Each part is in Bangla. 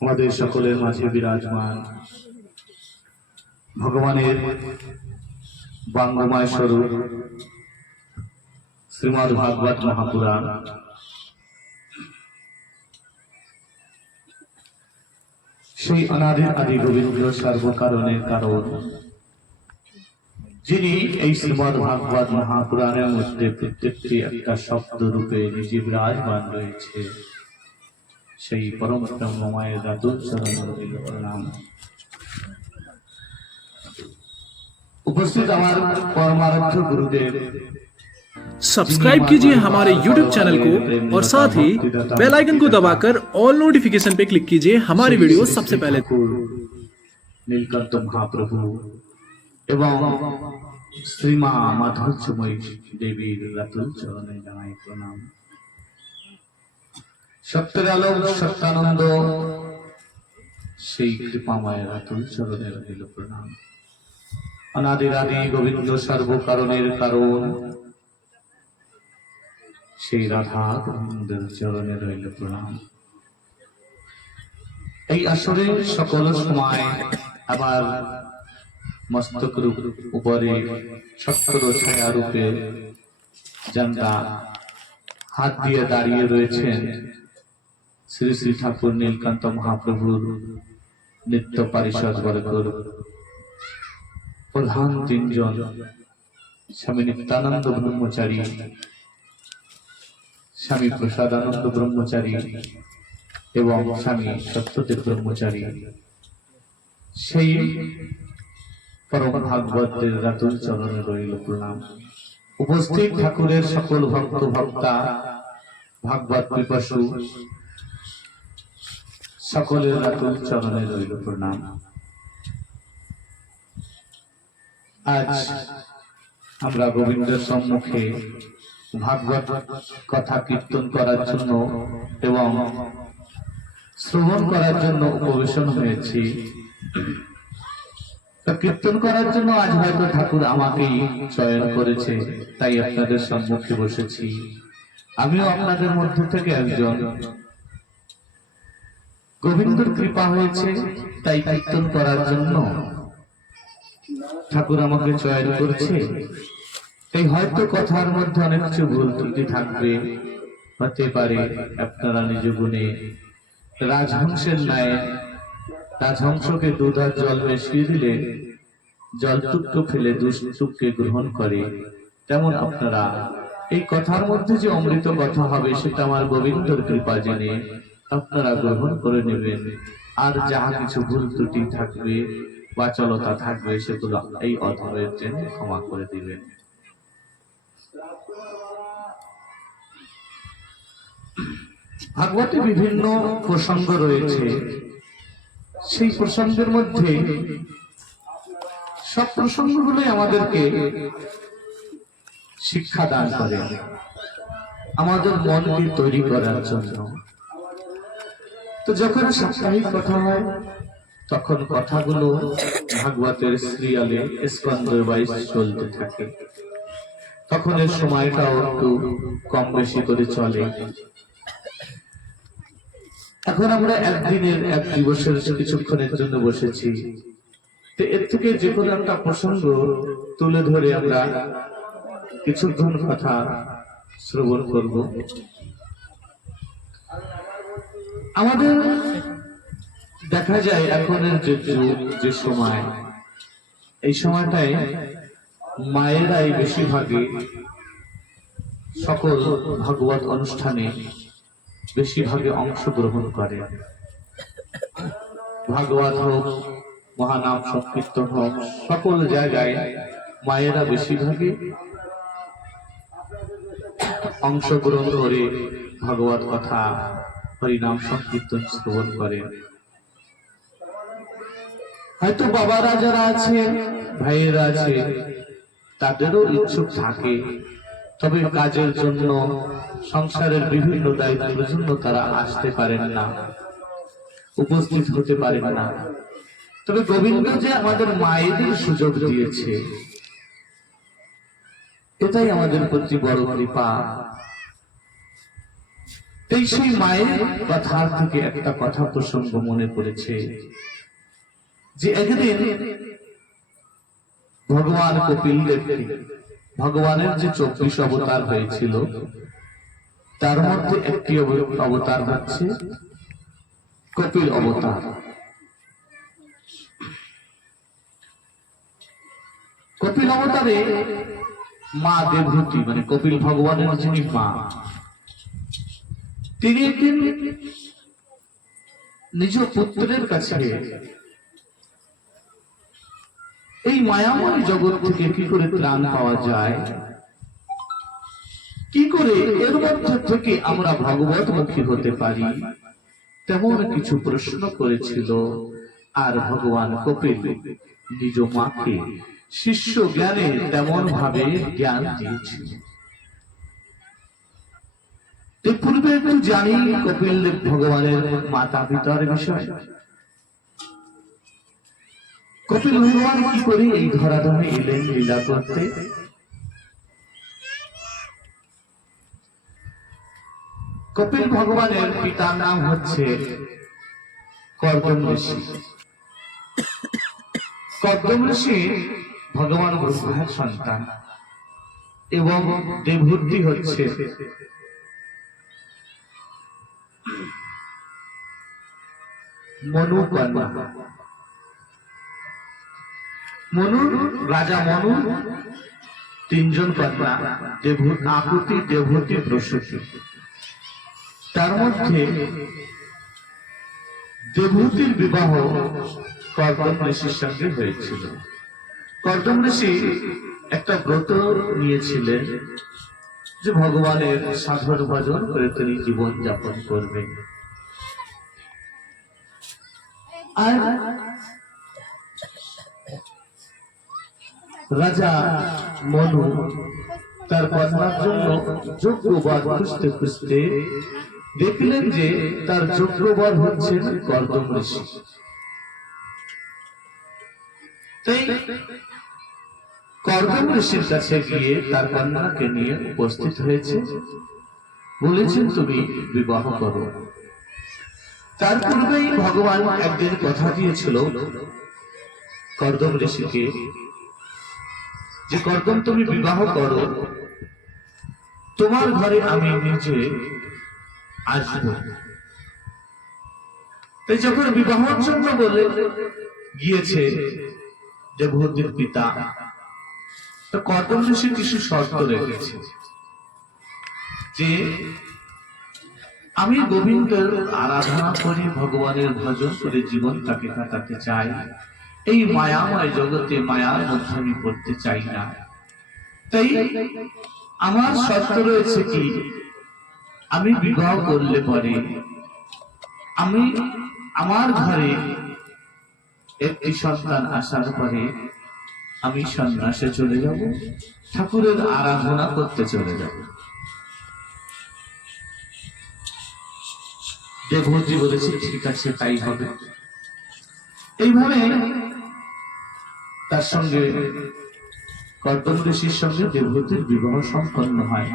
আমাদের সকলের মাঝে বিরাজমান ভগবানের বাঙ্গময় স্বরূপ শ্রীমদ্ ভাগবত মহাপুরাণ। সেই অনাদির আদি গোবিন্দ সর্বকারণের কারণ, যিনি এই শ্রীমদ্ ভাগবত মহাপুরাণের মধ্যে প্রত্যেকটি একটা শব্দ রূপে নিজে বিরাজমান রয়েছে, সেই পরম ব্রহ্মময়ের রাতুল চরণ প্রণাম। उपस्थित हमारे परमाराध्य गुरुदेव, सब्सक्राइब कीजिए हमारे YouTube चैनल को और साथ ही बेल आइकन को दबाकर ऑल नोटिफिकेशन पे क्लिक कीजिए हमारी वीडियो सबसे पहले। नीलकंठ महाप्रभु एवं श्रीमा माधुर्यमयी देवी रातुल चरणे जानाई प्रणाम। सत्येर आलो सत्यानंद সেই কৃপাময় রাতুল চরণে রইল প্রণাম। অনাদির আদি গোবিন্দ সর্বকারণের কারণ, সেই রাধা গোবিন্দের চরণে রইল প্রণাম। এই আসরে সকল সময় আবার মস্তক রূপ উপরে সত্তর ছায়া রূপে জানতা হাত দিয়ে দাঁড়িয়ে রয়েছেন শ্রী শ্রী ঠাকুর নীলকান্ত মহাপ্রভুর নিত্য পারিষদ বর্গর প্রধান তিনজন, স্বামী নিত্যানন্দ ব্রহ্মচারী, স্বামী প্রসাদানন্দ ব্রহ্মচারী এবং স্বামী সত্যদেব ব্রহ্মচারী। সেই পরম ভাগবতের রাতুল চরণে রইল প্রণাম। উপস্থিত ঠাকুরের সকল ভক্ত ভক্তা, ভাগবত পিপাসু সকলের রাতুল চরণে রইল প্রণাম। আজ আমরা গোবিন্দের সম্মুখে ভাগবত কথা কীর্তন করার জন্য এবং শ্রবণ করার জন্য উপবেশন হয়েছি। কীর্তন করার জন্য আজ হয়তো ঠাকুর আমাকেই চয়ন করেছে, তাই আপনাদের সম্মুখে বসেছি। আমিও আপনাদের মধ্য থেকে একজন। গোবিন্দর কৃপা হয়েছে, তাই কীর্তন করার জন্য ঠাকুর আমাকে চয়ন করছে। এই হয়তো কথার মধ্যে অনেক কিছু ভুল ত্রুটি থাকবে, হতে পারে আপনারা নিজ গুণে রাজহংসের ন্যায় রাজহংসকে দুধ আর জল মিশিয়ে দিলে জল টুকটু ফেলে দুষ্টুককে গ্রহণ করে, তেমন আপনারা এই কথার মধ্যে যে অমৃত কথা হবে সেটা আমার গোবিন্দর কৃপা জেনে আপনারা গ্রহণ করে নেবেন। আর যাহা কিছু ভুল ত্রুটি থাকবে, বাচালতা থাকবে, সেগুলো এই অধমের জন্য ক্ষমা করে দিবেন। ভাগবতে বিভিন্ন প্রসঙ্গ রয়েছে, সেই প্রসঙ্গের মধ্যে সব প্রসঙ্গগুলো আমাদেরকে শিক্ষা দান করে, আমাদের মনকে তৈরি করার জন্য। তো যখন সাপ্তাহিক কথা হয় তখন কথাগুলো ভাগবতের সিরিয়ালে স্কন্ধ ওয়াইজ চলতে থাকে, তখন এর সময়টাও একটু কম বেশি করে চলে। এখন আমরা একদিনের এক দিবসের কিছুক্ষণের জন্য বসেছি, তো এর থেকে যে কোনো একটা প্রসঙ্গ তুলে ধরে আমরা কিছুক্ষণ কথা শ্রবণ করব। আমাদের দেখা যায় এখনের যে যুগ, যে সময়, এই সময়টায় মায়েরাই বেশিরভাগে সকল ভাগবত অনুষ্ঠানে বেশিরভাগে অংশগ্রহণ করে। ভাগবত হোক, মহানাম সংকীর্তন হোক, সকল জায়গায় মায়েরা বেশিরভাগে অংশগ্রহণ করে ভাগবত কথা, হরিনাম সংকীর্তন শ্রবণ করে। হয়তো বাবারা যারা আছে, ভাইয়েরা আছে, তাদেরও ইচ্ছুক থাকে, তবে কাজের জন্য, সংসারের বিভিন্ন দায়িত্বের জন্য তারা আসতে পারেন না, উপস্থিত হতে পারেন না। তবে গোবিন্দ যে আমাদের মায়েদের সুযোগ দিয়েছে, এটাই আমাদের প্রতি বড় কৃপা। তাই সেই মায়ের কথা থেকে একটা কথা প্রসঙ্গ মনে পড়েছে যে একদিন ভগবান কপিল দেবকে, ভগবানের যে 24 অবতার হয়েছিল তার মধ্যে একটি অবতার হচ্ছে কপিল অবতার। কপিল অবতারে মা দেবহূতি, মানে কপিল ভগবানের যিনি মা, তিনি একদিন নিজ পুত্রের কাছে এই মায়াময় জগৎ থেকে কি করে ত্রাণ পাওয়া যায়, কি করে এর মধ্যে থেকে আমরা ভগবতমুখী হতে পারি, তেমন কিছু প্রশ্ন করেছিল। আর ভগবান কপিল নিজ মাকে শিষ্য জ্ঞানে তেমন ভাবে জ্ঞান দিয়েছিল। পূর্বে একটু জানি কপিল দেব ভগবানের মাতা পিতার বিষয়। কপিল ভগবান কি করে এই ধরাধামে এলেন লীলা করতে। কপিল ভগবানের পিতার নাম হচ্ছে কর্দম ঋষি। কর্দম ঋষি ভগবান ব্রহ্মার সন্তান এবং দেবহূতি হচ্ছে মনু কন্যা। মনু, রাজা মনু 3 জন কন্যা, আকুতি, দেবহূতি, প্রসূতি। তার মধ্যে দেবহূতির বিবাহ কর্দম ঋষির সঙ্গে হয়েছিল। কর্দম ঋষি একটা ব্রত নিয়েছিলেন যে ভগবানের সাধন ভজন করে তিনি জীবন যাপন করবেন। আর রাজা মনু তার কন্যার জন্য যোগ্য বর খুঁজতে খুঁজতে দেখলেন যে তার যোগ্য বর হচ্ছেন কর্দম ঋষি। তাই কর্দম ঋষির কাছে গিয়ে তার কন্যাকে নিয়ে উপস্থিত হয়েছে, বলেছেন তুমি বিবাহ করো। তার পূর্বেই ভগবান একদিন কথা দিয়েছিল কর্দম ঋষিকে যে কর্দম তুমি বিবাহ করো, তোমার ঘরে আমি নিজে আসবো। তাই যখন বিবাহের জন্য বলে গিয়েছে দেবহূতির পিতা, তো কর্দম ঋষি কিছু শর্ত রেখেছে যে আমি গোবিন্দের আরাধনা করি, ভগবানের ভজন করে জীবনটাকে কাটাতে চাই, এই মায়াময় জগতে মায়ার মধ্যে আমি পড়তে চাই না। তাই আমার শর্ত রয়েছে কি, আমি বিবাহ করলে পরে আমি আমার ঘরে একটি সন্তান আসার পরে আমি সন্ন্যাসে চলে যাব, ঠাকুরের আরাধনা করতে চলে যাব। দেবহূতি বলেছে ঠিক আছে, তাই হবে। এইভাবে তার সঙ্গে কর্দম ঋষির সঙ্গে দেবহূতির বিবাহ সম্পন্ন হয়।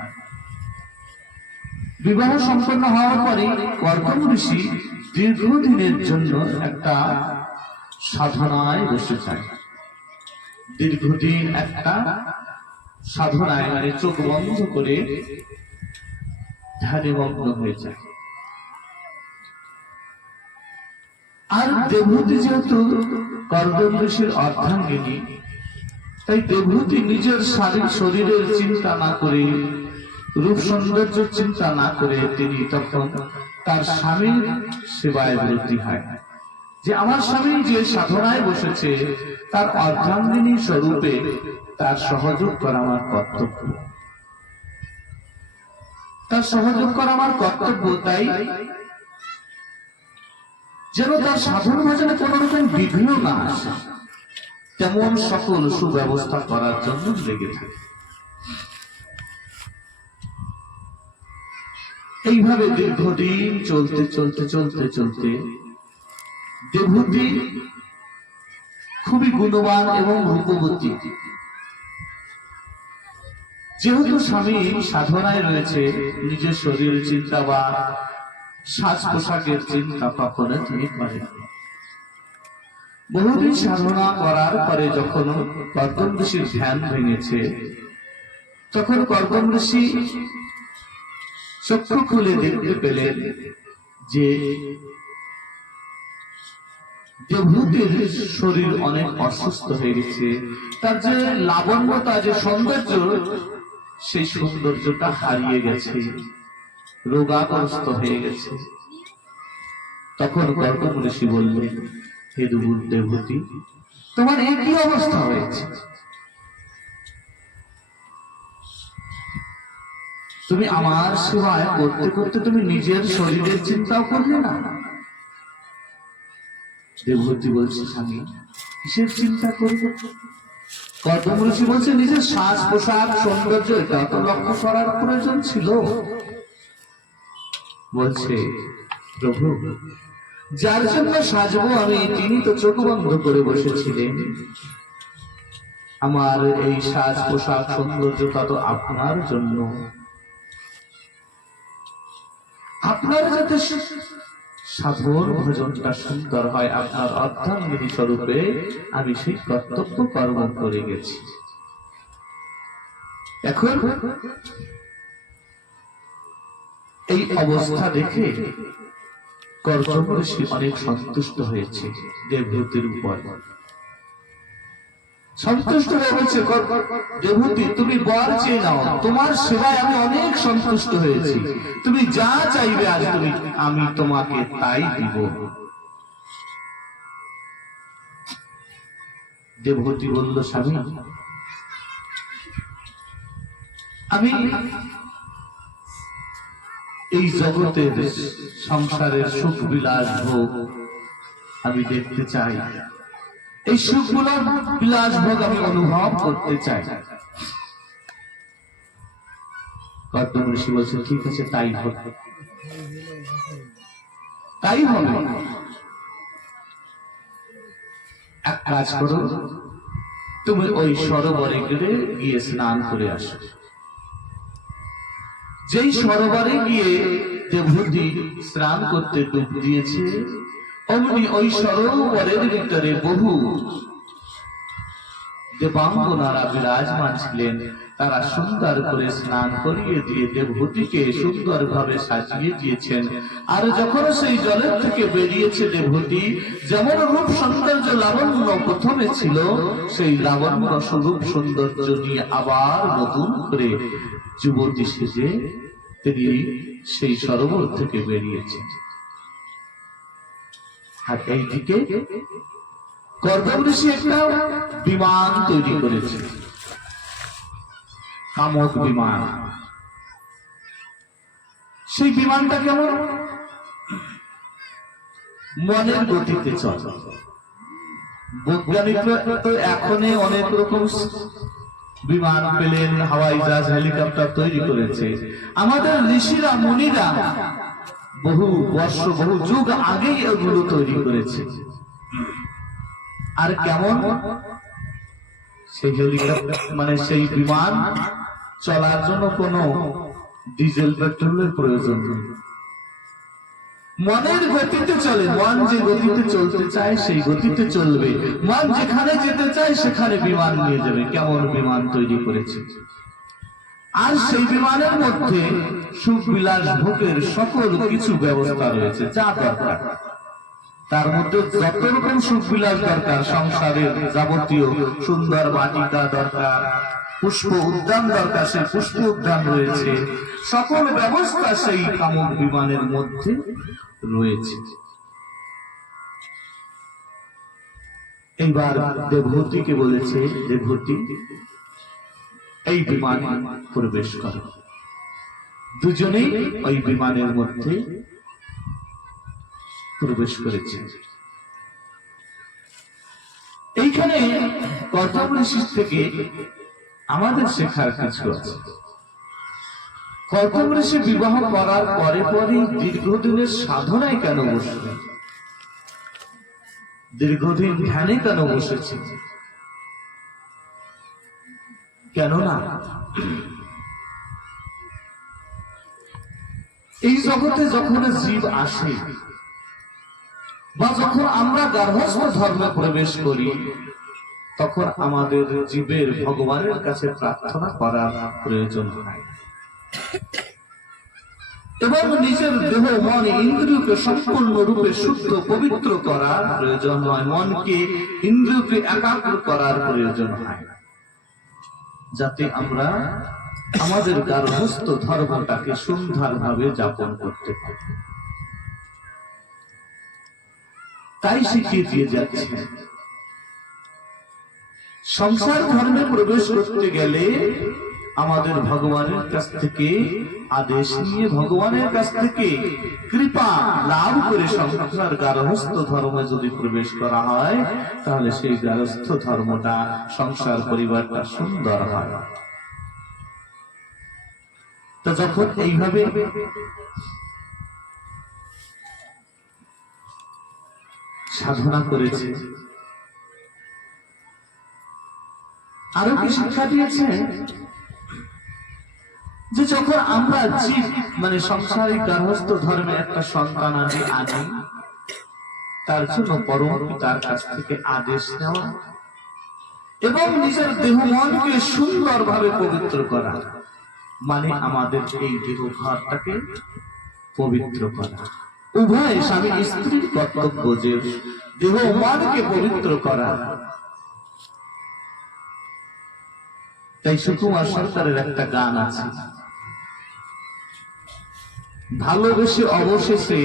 বিবাহ সম্পন্ন হওয়ার পরে কর্দম ঋষি দীর্ঘদিনের জন্য একটা সাধনায় বসে যায়। দীর্ঘদিন একটা সাধনায়, মানে চোখ বন্ধ করে ধ্যানে মগ্ন হয়ে যায়। আর দেবহূতি যেহেতু কর্দম ঋষির অর্ধাঙ্গিনী, তাই দেবহূতি নিজের শরীরের চিন্তা না করে, রূপ সৌন্দর্য চিন্তা না করে তিনি তখন তার স্বামীর সেবায় ব্রতী হয়। যে আমার স্বামী যে সাধনায় বসেছে তার অর্ধাঙ্গিনী স্বরূপে তার সহযোগ করা আমার কর্তব্য, তার সহযোগ করা আমার কর্তব্য। তাই যেন তার সাধন ভজনে কোন রকম বিঘ্ন না আসে, তেমন সকল সুব্যবস্থা করার জন্য লেগে থাকে। এইভাবে দীর্ঘদিন চলতে চলতে চলতে চলতে দেবহূতি খুবই গুণবান এবং রূপবতী, যেহেতু স্বামী সাধনায় রয়েছে, নিজের শরীর চিন্তা বা সাজ পোশাকের চিন্তা কখনো তিনি করেন। বহুদিন সাধনা করার পরে যখন কর্দম ঋষির ধ্যান ভেঙেছে, তখন কর্দম ঋষি চক্ষু খুলে দেখতে পেলেন যে দেবহূতির শরীর অনেক অসুস্থ হয়ে গেছে। তার যে লাবণ্যতা, যে সৌন্দর্য, সেই সৌন্দর্যটা হারিয়ে গেছে, রোগাগ্রস্ত হয়ে গেছে। তখন কর্দম ঋষি বললেন, হে দেবহূতি, তোমার একই অবস্থা হয়েছে। তুমি আমার সেবায় করতে করতে তুমি নিজের শরীরের চিন্তাও করলে না। দেবহূতি বলছে, স্বামী কিসের চিন্তা করবো? কর্দম ঋষি বলছে, নিজের সাজ পোশাক সৌন্দর্য এটা তো লক্ষ্য করার প্রয়োজন ছিল। বলছে, প্রভু, যার জন্য সাজবো আমি, তিনি তো চোখ বন্ধ করে বসেছিলেন। আমার এই সাজ পোশাক সৌন্দর্যতা তো আপনার জন্য, আপনার যাতে সাধন ভজনটা সুন্দর হয়, আপনার অর্ধাঙ্গিনী স্বরূপে আমি সেই কর্তব্য কর্ম করে গেছি। এখন এই অবস্থা দেখে কর্দম ঋষি অনেক সন্তুষ্ট হয়েছে দেবহূতির উপর। সন্তুষ্ট হয়ে বলছে, দেবহূতি, তুমি বর চেয়ে নাও, তোমার সেবায় আমি অনেক সন্তুষ্ট হয়েছি, তুমি যা চাইবে আজ আমি তোমাকে তাই দিব। দেবহূতি বলল, স্বামী, আমি এই জগতের সংসারের সুখ বিলাস ভোগ আমি দেখতে চাই, এই সুখ বিলাস ভোগ আমি অনুভব করতে চাই। কর্দম ঋষি বলছেন, ঠিক আছে, তাই হবে, তাই হবে। এক কাজ করো, তুমি ওই সরোবরে গিয়ে স্নান করে আসো। যেই সরোবরে গিয়ে দেবহূতি স্নান করতে ডুব দিয়েছে, অমনি ওই সরোবরের ভিতরে বহু দেবাঙ্গনারা বিরাজমান ছিলেন। তারা সুন্দর করে স্নান করিয়ে দিয়ে দেবহূতিকে সুন্দর ভাবে সাজিয়ে দিয়েছেন। আর যখন সেই জলের থেকে বেরিয়েছে দেবহূতি, যেমন রূপ সৌন্দর্য লাবণ্য প্রথমে ছিল, সেই লাবণ্য স্বরূপ সৌন্দর্য নিয়ে আবার নতুন করে যুবতী সেজে তিনি সেই সরোবর থেকে বেরিয়েছেন। আর এইদিকে কর্দম ঋষি একটা বিমান তৈরি করেছে, কামক বিমান। সেই বিমানটা কেমন? মনের গতিতে চলে। বৈজ্ঞানিকরা তো এখনই অনেক রকম বিমান, প্লেন, হাওয়াই জাহাজ, হেলিকপ্টার তৈরি করেছে। আমাদের ঋষিরা মুনিরা বহু বর্ষ, বহু যুগ আগেই এগুলো তৈরি করেছে। আর কেমন? সেই হেলিকপ্টার মানে সেই বিমান চলার জন্য কোনো ডিজেল পেট্রোলের প্রয়োজন নেই, মনের গতিতে চলে। মন যে গতিতে চলতে চায় সেই গতিতে চলবে, মন যেখানে যেতে চায় সেখানে বিমান নিয়ে যাবে। কেমন বিমান তৈরি করেছে! আর সেই বিমানের মধ্যে সুখ বিলাস ভোগের সকল কিছু ব্যবস্থা রয়েছে, যা দরকার। তার মধ্যে যত রকম সুখ বিলাস দরকার, সংসারের যাবতীয় সুন্দর বাটিকা দরকার, পুষ্প উদ্যান দরকার, সেই পুষ্প উদ্যান রয়েছে, সকল ব্যবস্থা সেই কামক বিমানের মধ্যে রয়েছে। এইবার দেবহূতিকে বলেছে, দেবহূতি, এই বিমানে প্রবেশ করো। দুজনেই ওই বিমানের মধ্যে প্রবেশ করেছে। এইখানে কর্দম ঋষির থেকে আমাদের শেখার কিছু আছে। কর্দম ঋষি বিবাহ করার পরে পরেই দীর্ঘদিনের সাধনায় কেন বসলেন? দীর্ঘদিন ধ্যানে কেন বসেছে? কেননা এই জগতে যখন জীব আসে বা যখন আমরা গার্হস্থ্য ধর্মে প্রবেশ করি, তখন আমাদের জীবের ভগবানের কাছে প্রার্থনা করার প্রয়োজন হয় এবং নিজের দেহ মন ইন্দ্রিয়কে সম্পূর্ণরূপে শুদ্ধ পবিত্র করার প্রয়োজন হয়। মনকে ইন্দ্রিয়কে একাগ্র করার প্রয়োজন হয়, যাতে আমরা আমাদের গার্হস্থ্য ধর্মটাকে সুন্দরভাবে যাপন করতে পারি। তাই শিখিয়ে দিয়ে যাচ্ছে, সংসার ধর্মে প্রবেশ করতে গেলে আমাদের ভগবানের কাছ থেকে আদেশ নিয়ে, ভগবানের কাছ থেকে কৃপা লাভ করে সংসার গার্হস্থ্য ধর্মে যদি প্রবেশ করা হয়, তাহলে সেই গার্হস্থ্য ধর্মটা, সংসার পরিবারটা সুন্দর হয়। তো যখন এইভাবে সাধনা করেছে, আরো কি শিক্ষা দিয়েছে যে যখন আমরা জীব মানে সংসারিক গার্হস্থ্য ধর্মে একটা সন্তান আনি, তার জন্য পরম পিতার কাছ থেকে আদেশ নেওয়া এবং নিজের দেহ মনকে সুন্দরভাবে পবিত্র করা, মানে আমাদের এই দেহ ঘরটাকে পবিত্র করা। উভয় স্বামী স্ত্রীর কর্তব্য যে দেহ মনকে পবিত্র করা। তাই সুকুমার সরকারের একটা গান আছে, ভালোবেসে অবশেষে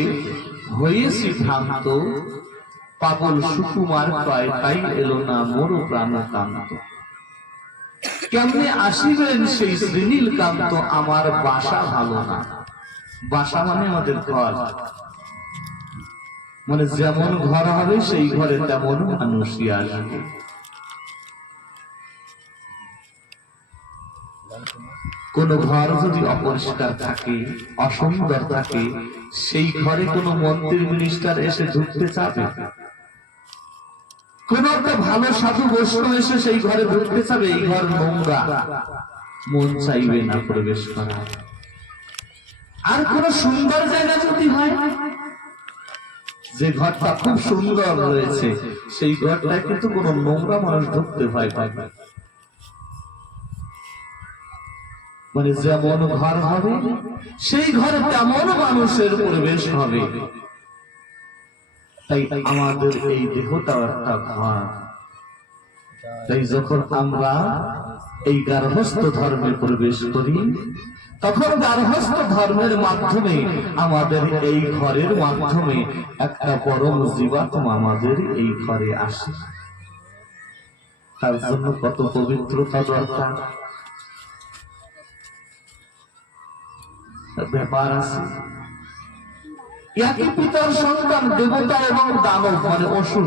হয়েছি ভ্রান্ত, পাগল সুকুমার কয় তাই এলো না মোর প্রাণকান্ত। কেমনে আসিবেন সেই শ্রীনীল কান্ত, আমার বাসা ভালো না। বাসা মানে আমাদের ঘর, মানে যেমন ঘর হবে সেই ঘরে তেমন মানুষই আসবে। কোন ঘর যদি অপরিষ্কার থাকে, অসুন্দর থাকে, সেই ঘরে কোন মন্ত্রী মিনিস্টার এসে ঢুকতে চাবে? কোন একটা ভালো সাধু বৈষ্ণব এসে সেই ঘরে ঢুকতে চাবে? এই ঘর নোংরা, মন চাইবে না প্রবেশ করা। আর কোন সুন্দর জায়গা যদি হয়, যে ঘরটা খুব সুন্দর রয়েছে, সেই ঘরটায় কিন্তু কোন নোংরা মানুষ ঢুকতে ভয় পায় না। মানে যেমন ঘর হবে সেই ঘরে তেমন মানুষের প্রবেশ হবে। তাই আমাদের এই দেহটাও একটা ঘর। তাই যখন আমরা এই গার্হস্থ্য ধর্মে প্রবেশ করি, তখন গার্হস্থ্য ধর্মের মাধ্যমে আমাদের এই ঘরের মাধ্যমে একটা পরম জীবাত্মা আমাদের এই ঘরে আসে। তার জন্য কত পবিত্রতা দরকার, ব্যাপার আছে। একই পিতার সন্তান দেবতা এবং দানব মানে অসুর,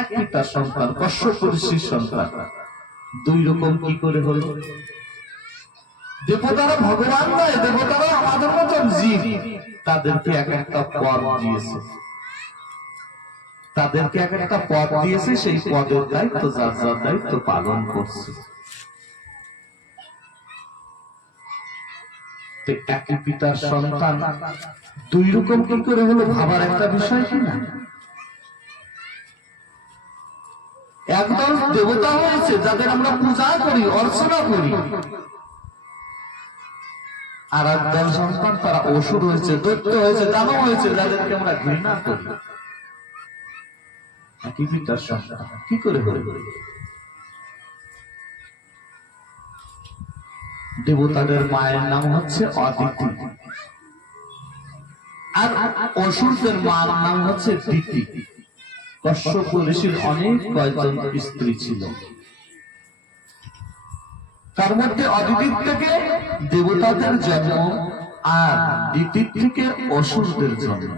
এক পিতার সন্তান, কশ্যপ ঋষির সন্তান, দুই রকম কি করে হল? দেবতারা ভগবান নয়, দেবতারা আমাদের মতন জীব। তাদেরকে এক একটা পদ দিয়েছে, তাদেরকে এক একটা পদ দিয়েছে, সেই পদের দায়িত্ব যার যার দায়িত্ব পালন করছে। একই পিতার সন্তান দুই রকম কি করে হলো, ভাবার একটা বিষয় কিনা? একদল দেবতা হয়েছে যাদের আমরা পূজা করি, অর্চনা করি, আর একদল সন্তান তারা অসুর হয়েছে, দৈত্য হয়েছে, দানব হয়েছে, যাদেরকে আমরা ঘৃণা করি। একই পিতার সন্তান কি করে হলো? দেবতাদের মায়ের নাম হচ্ছে অদিতি, আর অসুরদের মার নাম হচ্ছে দিতি। কশ্যপ ঋষির অনেক কয়েকজন স্ত্রী ছিল, তার মধ্যে অদিতির থেকে দেবতাদের জন্ম, আর দিতির থেকে অসুরদের জন্ম।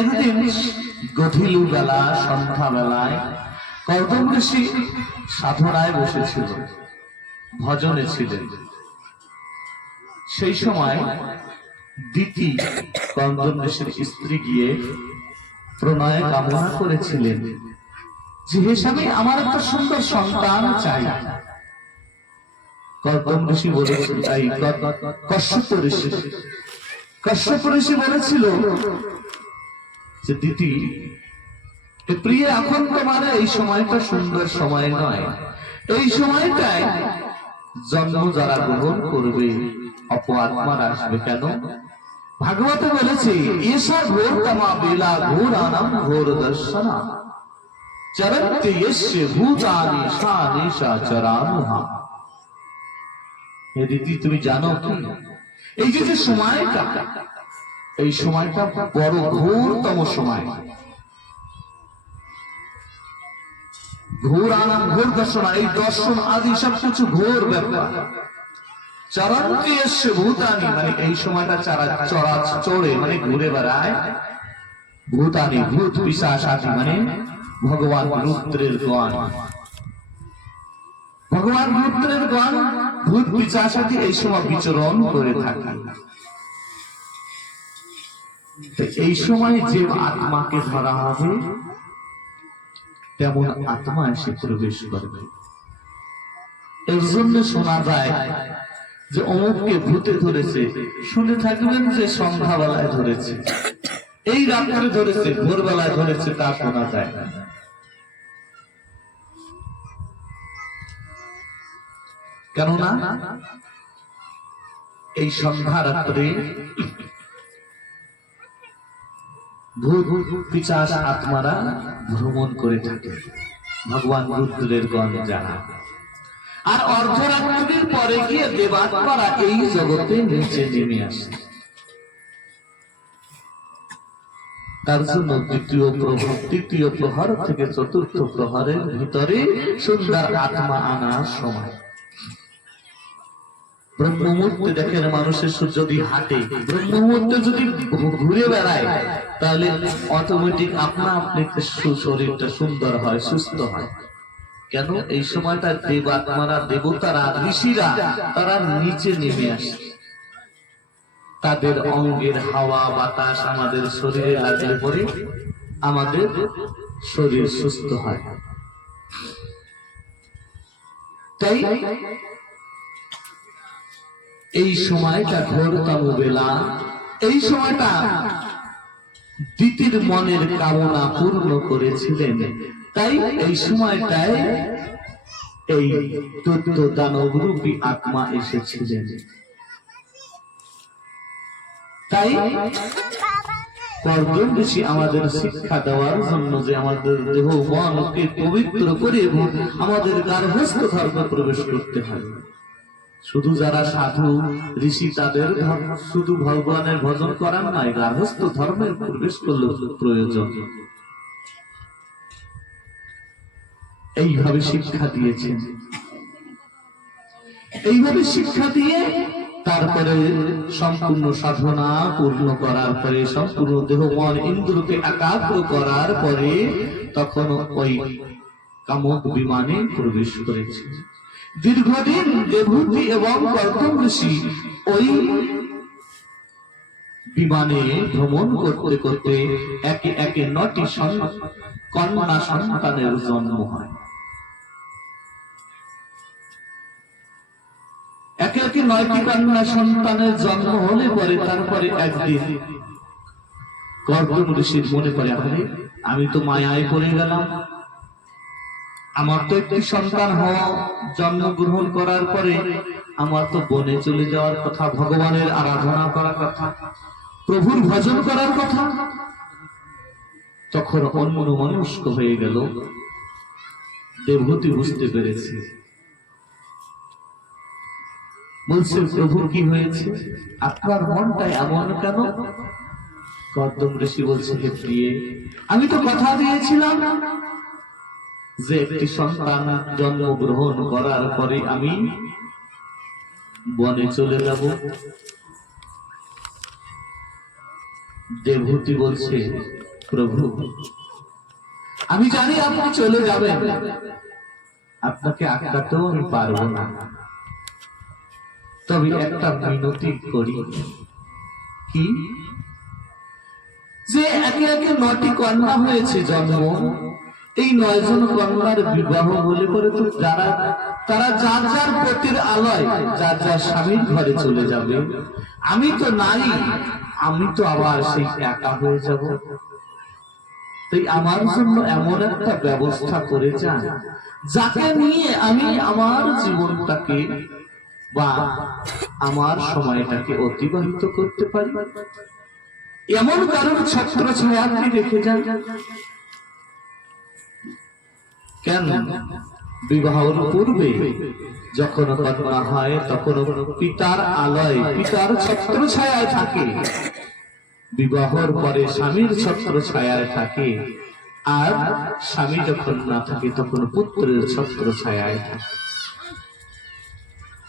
একদিন গভীর বেলা, সন্ধ্যা বেলায় কর্দম ঋষি সাধনায় বসেছিল, ভজনে ছিলেন। সেই সময় দিতি কর্দম ঋষির স্ত্রী গিয়ে প্রণয় কামনা করেছিলেন যে হে স্বামী, আমার একটা সুন্দর সন্তান চাই। গৌতম ঋষি বলেছিল, কশ্যপ ঋষি বলেছিল যে দিদি প্রিয়, এখন তোমার এই সময়টা সুন্দর সময় নয়, এই সময়টায় জন্ম যারা গ্রহণ করবে অপআত্মার আসবে। কেন? ভাগবতে বলেছে, এসা ঘোর তমা বেলা ঘোর আনাম ঘোর দর্শনা চরন্তে ইস্যে ভূতানি শানিশা চরানুহা। হে দিদি, তুমি জানো কি এই যে সময়টা, এই সময়টা বড় ঘোরতম সময়। ঘোর আনাম ঘোর দর্শনা, এই দর্শন আদি সবকিছু ঘোর ব্যাপার। চরন্তে ইস্যে ভূতানি, মানে এই সময়টা চড়ে মানে ঘুরে বেড়ায়। ভূতানি, ভূত পিশাচ আদি মানে ভগবান রুদ্রের গণ। ভগবান রুদ্রের গণ ভূত পিশাচ আদি এই সময় বিচরণ করে থাকে। এই সময় যে আত্মাকে ধরা হবে তেমন আত্মা এসে প্রবেশ করবে। এর জন্য শোনা যায় যে অমুককে ভূতে ধরেছে, শুনে থাকবেন যে সন্ধ্যাবেলায় ধরেছে, এই রাত্রে ধরেছে, ভোরবেলায় ধরেছে, তা শোনা যায় না। কেননা এই সন্ধ্যা রাত্রে ভূত পিশাচ আত্মারা ভ্রমণ করে থাকে, ভগবান রুদ্রের গণ যারা। আর অর্ধরাত্রির পরে গিয়ে দেবাত্মারা এই জগতে নিচে নেমে আসে। তার জন্য তৃতীয় প্রহর থেকে চতুর্থ প্রহরের ভিতরে সুন্দর আত্মা আনার সময়। ব্রহ্ম মুহূর্তে দেখেন, মানুষের যদি হাঁটে, ব্রহ্ম মুহূর্তে যদি ঘুরে বেড়ায়, তাহলে অটোমেটিক আপনা আপনি শরীরটা সুন্দর হয়, সুস্থ হয়। কেন? এই সময়টা দেবাত্মারা, দেবতারা, ঋষিরা তারা নিচে নেমে আসে। তাদের অঙ্গের হাওয়া বাতাস আমাদের শরীরে লাগলে পরে আমাদের শরীর সুস্থ হয়। তাই এই সময়টা ঘোরতম বেলা, এই সময়টা দিতির মনের কামনা পূর্ণ করেছিলেন। তাই এই সময়টায় এই দৈত্য দানব রূপী আত্মা এসেছিলেন। তাই গৌতম ঋষি আমাদের শিক্ষা দেওয়ার জন্য যে আমাদের দেহ মনকে পবিত্র করে আমাদের গার্হস্থ্য ধর্মে প্রবেশ করতে হয়। শুধু যারা সাধু ঋষি তাদের শুধু ভগবানের ভজন করার নয়, গার্হস্থ্য ধর্মের প্রবেশ করলে প্রয়োজন। এইভাবে শিক্ষা দিয়েছেন। এইভাবে শিক্ষা দিয়ে তারপরে সম্পূর্ণ সাধনা পূর্ণ করার পরে, সম্পূর্ণ দেহ মন ইন্দ্রকে একাগ্র করার পরে তখন ওই কামক বিমানে প্রবেশ করেছে। দীর্ঘদিন দেবহূতি এবং গৌতম ঋষি ওই বিমানে ভ্রমণ করতে করতে একে একে 9টি কন্যা সন্তানের জন্ম হয়। একে একে 9টি কন্যা সন্তানের জন্ম হলে পরে তারপরে একদিন গৌতম ঋষির মনে পড়ে, আরে আমি তো মায়ায় পড়ে গেলাম, আমার তো একটি সন্তান হওয়া, জন্মগ্রহণ করার পরে আমার তো বনে চলে যাওয়ার কথা, ভগবানের আরাধনা করার কথা, প্রভুর ভজন করার কথা। তখন অন্যমনস্ক হয়ে গেল। দেবহূতি বুঝতে পেরেছে, বলছে, প্রভু কি হয়েছে, আপনার মনটা এমন কেন? গৌতম ঋষি বলছে, হে প্রিয়ে, আমি তো কথা দিয়েছিলাম যে একটি সন্তান জন্মগ্রহণ করার পরে আমি বনে চলে যাব। দেবহূতি বলছে, প্রভু আমি জানি আপনি চলে যাবেন, আপনাকে আটকাতেও আমি পারবো না, তবে একটা মিনতি করি। কি? যে একে একে 9টি কন্যা হয়েছে জন্ম, এই 9 জন কন্যার বিবাহ বলে করে তো তারা যার যার পতির আলয় যার যার স্বামীর ঘরে চলে যাবে। আমি তো নাই, আমি তো আবার সেই একা হয়ে যাব। তাই আমার জন্য এমন একটা ব্যবস্থা করে যান, যাকে নিয়ে আমি আমার জীবনটাকে বা আমার সময়টাকে অতিবাহিত করতে পারি। এমন কারণ ছত্র ছায়া আপনি রেখে যান কেন? বিবাহের পূর্বে যখন কন্যা হয় তখন পিতার আলয়, পিতার ছত্র ছায়ায় থাকে। বিবাহের পরে স্বামীর ছত্র ছায়ায় থাকে, আর স্বামী যখন না থাকে তখন পুত্রের ছত্র ছায়ায় থাকে।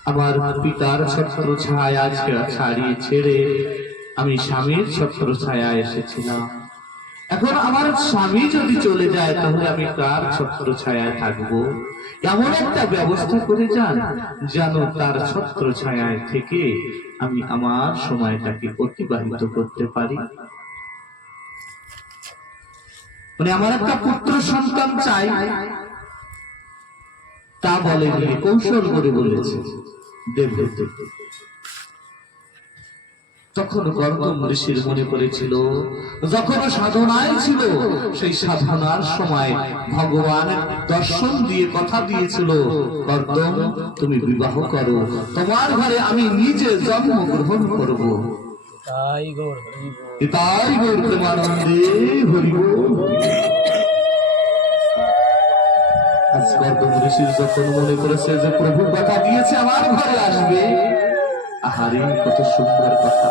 আমার পিতার ছত্র ছায়া ছাড়িয়ে ছেড়ে আমি স্বামীর ছত্র ছায়ায় এসেছিলাম। এখন আমার স্বামী যদি চলে যায় তাহলে আমি কার ছত্র ছায়ায় থাকবো? এমন একটা ব্যবস্থা করে যান যেন তার ছত্র ছায়ায় থেকে আমি আমার সময়টাকে অতিবাহিত করতে পারি। মানে আমার একটা পুত্র সন্তান চাই, তা বলেনি, কৌশল করে বলেছে দেবহূতি। তখন গর্দম ঋষির মনে পড়েছিল যখন সাধনায় ছিল, সেই সাধনার সময় ভগবান দর্শন দিয়ে কথা দিয়েছিল, গর্দম তুমি বিবাহ করো, তোমার ঘরে আমি নিজে জন্মগ্রহণ করব। তাই গৌর প্রেমানন্দে হরি বল। আজ গর্দম ঋষির যখন মনে করেছে যে প্রভু কথা দিয়েছে আমার ঘরে আসবে, আহারে কত সুন্দর কথা,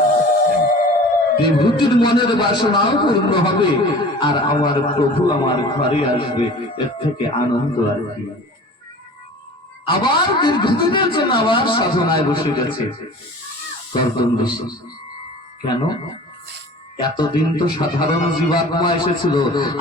বিভূতির মনের বাসনাও পূর্ণ হবে আর আমার প্রভু আমার ঘরে আসবে, এর থেকে আনন্দ আর কি। আবার দীর্ঘদিনের জন্য আবার সাধনায় বসে গেছে গর্দম ঋষি। কেন? এতদিন তো সাধারণ জীবাত্মা এসেছিল,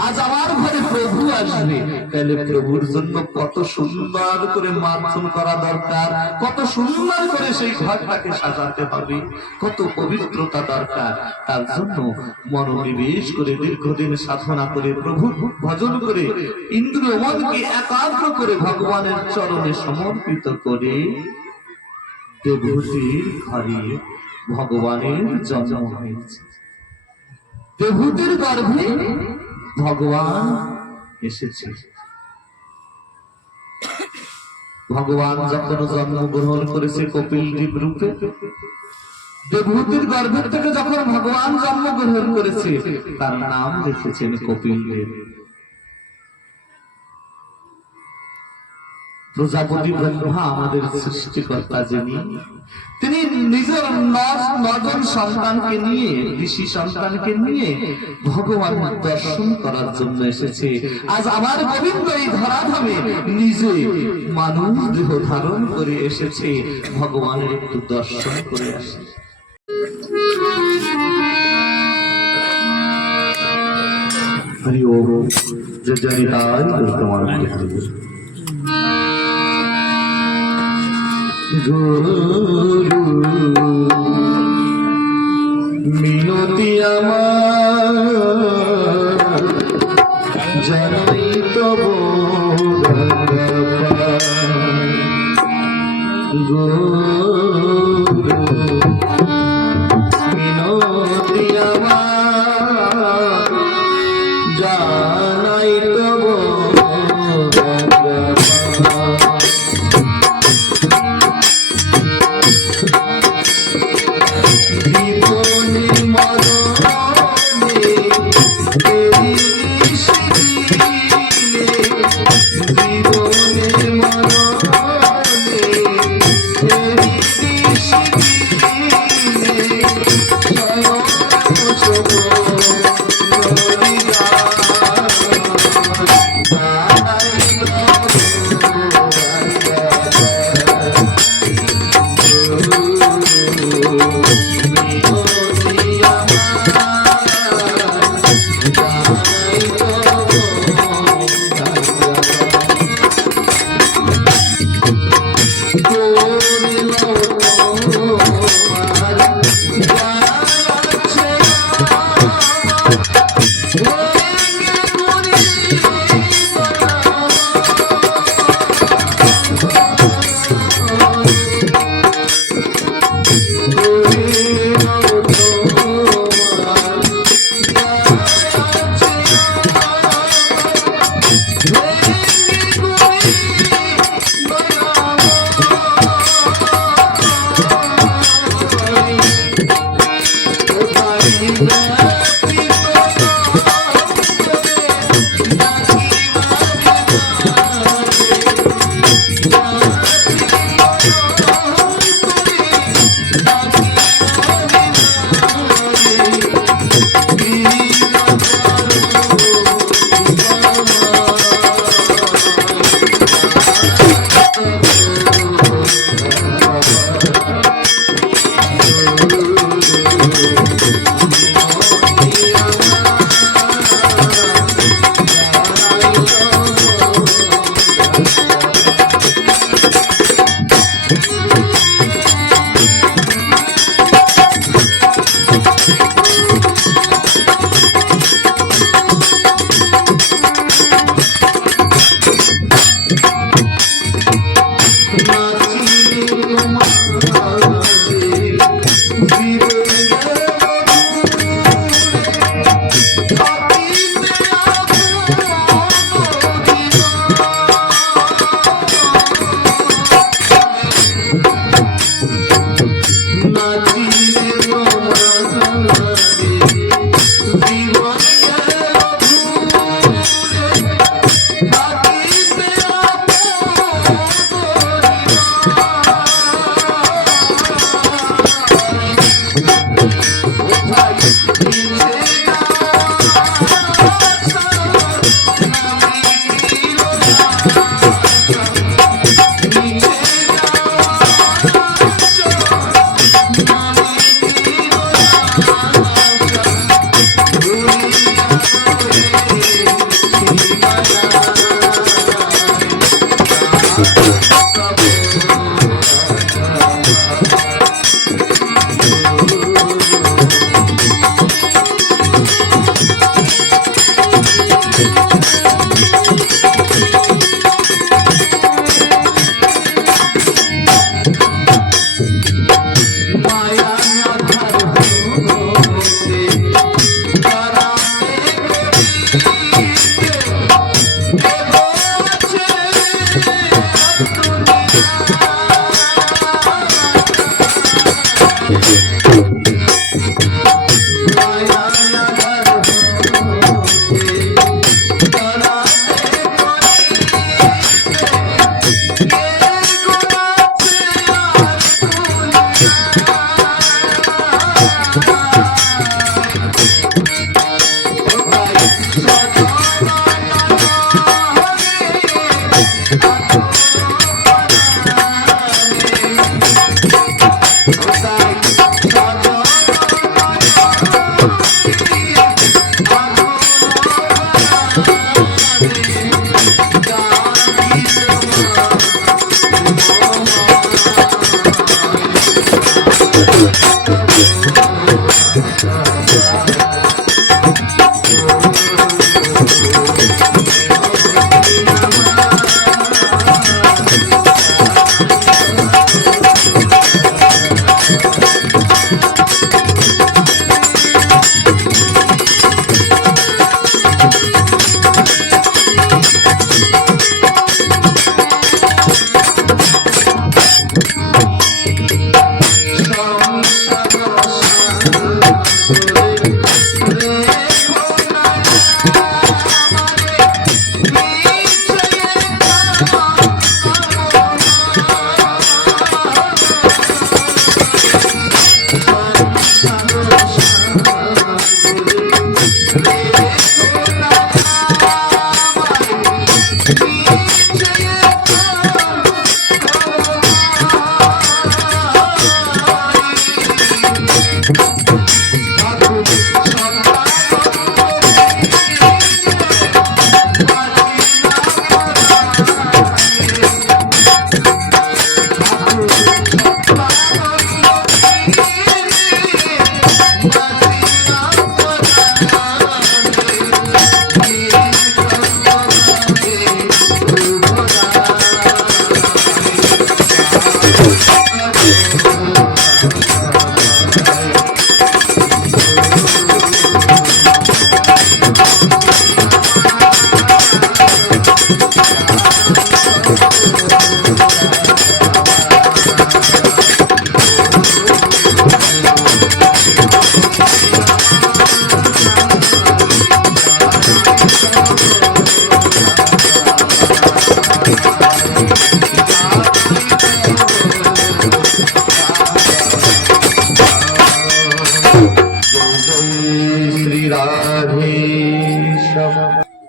আজ আমার ঘরে প্রভু আসবে, তাহলে প্রভুর জন্য কত সুন্দর করে মার্জন করা দরকার, কত সুন্দর করে সেই ঘরটাকে সাজাতে হবে, কত পবিত্রতা দরকার। তার জন্য মনোনিবেশ করে দীর্ঘদিন সাধনা করে প্রভু ভজন করে ইন্দ্রিয় মনকে একাগ্র করে ভগবানের চরণে সমর্পিত করে দেবহূতির ঘরে ভগবানের জন্ম হয়েছে। দেবহূতির গর্ভে ভগবান এসেছে। ভগবান যখন জন্মগ্রহণ করেছে কপিল দ্বীপ রূপে, দেবহূতির গর্ভের থেকে যখন ভগবান জন্মগ্রহণ করেছে তার নাম রেখেছেন কপিল দেব। প্রজাপতি ব্রহ্মা আমাদের সৃষ্টিকর্তা যিনি, তিনি নিজের 9 সন্তানকে নিয়ে, ঋষি সন্তানকে নিয়ে ভগবানের দর্শন করার জন্য এসেছে। আজ আমার গোবিন্দ এই ধরাধামে নিজে মানুষ দেহ ধারণ করে এসেছে ভগবানের একটু দর্শন করে আসে। হরি ওম জয় জয় নিতাই তোমার গুরু মিনতি আমার জানাই তব গুরু মিনতি আমার জানাই তব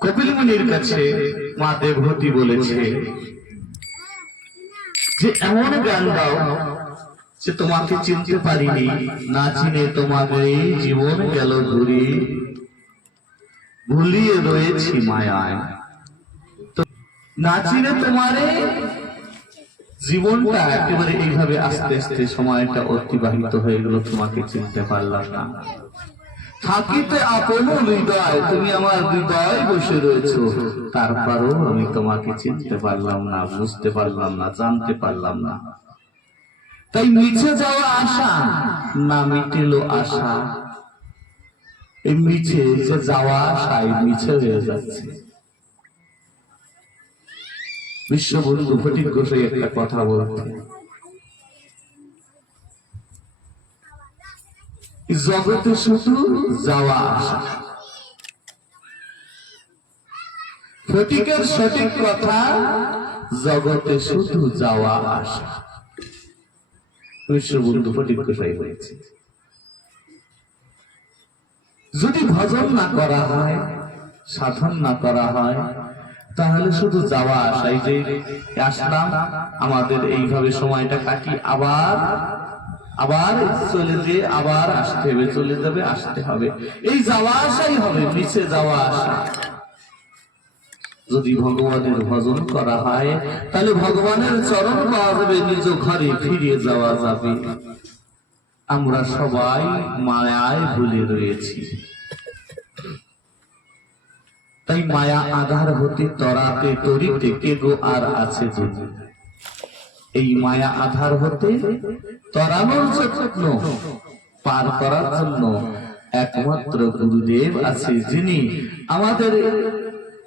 কপিল মুনির কাছে মা দেবহূতি বলেছে যে এমন গান গাও যে তোমাকে চিনতে পারিনি, না চিনে তোমাকে জীবন গেল ঘুরে, ভুলিয়ে রয়েছি মায়ায়। তো না চিনে তোমারে জীবনটা একেবারে এইভাবে আস্তে আস্তে সময়টা অতিবাহিত হয়ে গেল, তোমাকে চিনতে পারলাম না। থাকিতে আপন হৃদয়, তুমি আমার হৃদয় বসে রয়েছো, তারপরও আমি তোমাকে চিনতে পারলাম না, বুঝতে পারলাম না, জানতে পারলাম না। তাই মিছে যাওয়া আশা না মিটেল আশা, এই মিছে যে যাওয়া আশাই মিছে হয়ে যাচ্ছে। বিশ্ববন্ধু ফটিক গোসাই একটা কথা বলতে, জগতে শুধু যাওয়া আসা। ফটিকের সঠিক কথা, জগতে শুধু যাওয়া আসা। বিশ্ববন্ধু ফটিক গোসাই হয়েছে। যদি ভজন না করা হয়, সাধন না করা হয়, তাহলে শুধু যাওয়া আসাই, যে আসলাম আমাদের এইভাবে সময়টা কাটি, আবার আবার চলে যেয়ে আবার আসতে হবে, চলে যাবে আসতে হবে, এই যাওয়া আসাই হবে, নিচে যাওয়া আসা। যদি ভগবানের ভজন করা হয় তাহলে ভগবানের চরণ পাওয়া যাবে, নিজ ঘরে ফিরে যাওয়া যাবে। আমরা সবাই মায়ায় ভুলে রয়েছি। তাই মায়া আধার হতে তরাতে তরিতে কে গো আর আছে যদি। এই মায়া আধার হতে তরানোর জন্য, পার করার জন্য একমাত্র গুরুদেব আছে, যিনি আমাদের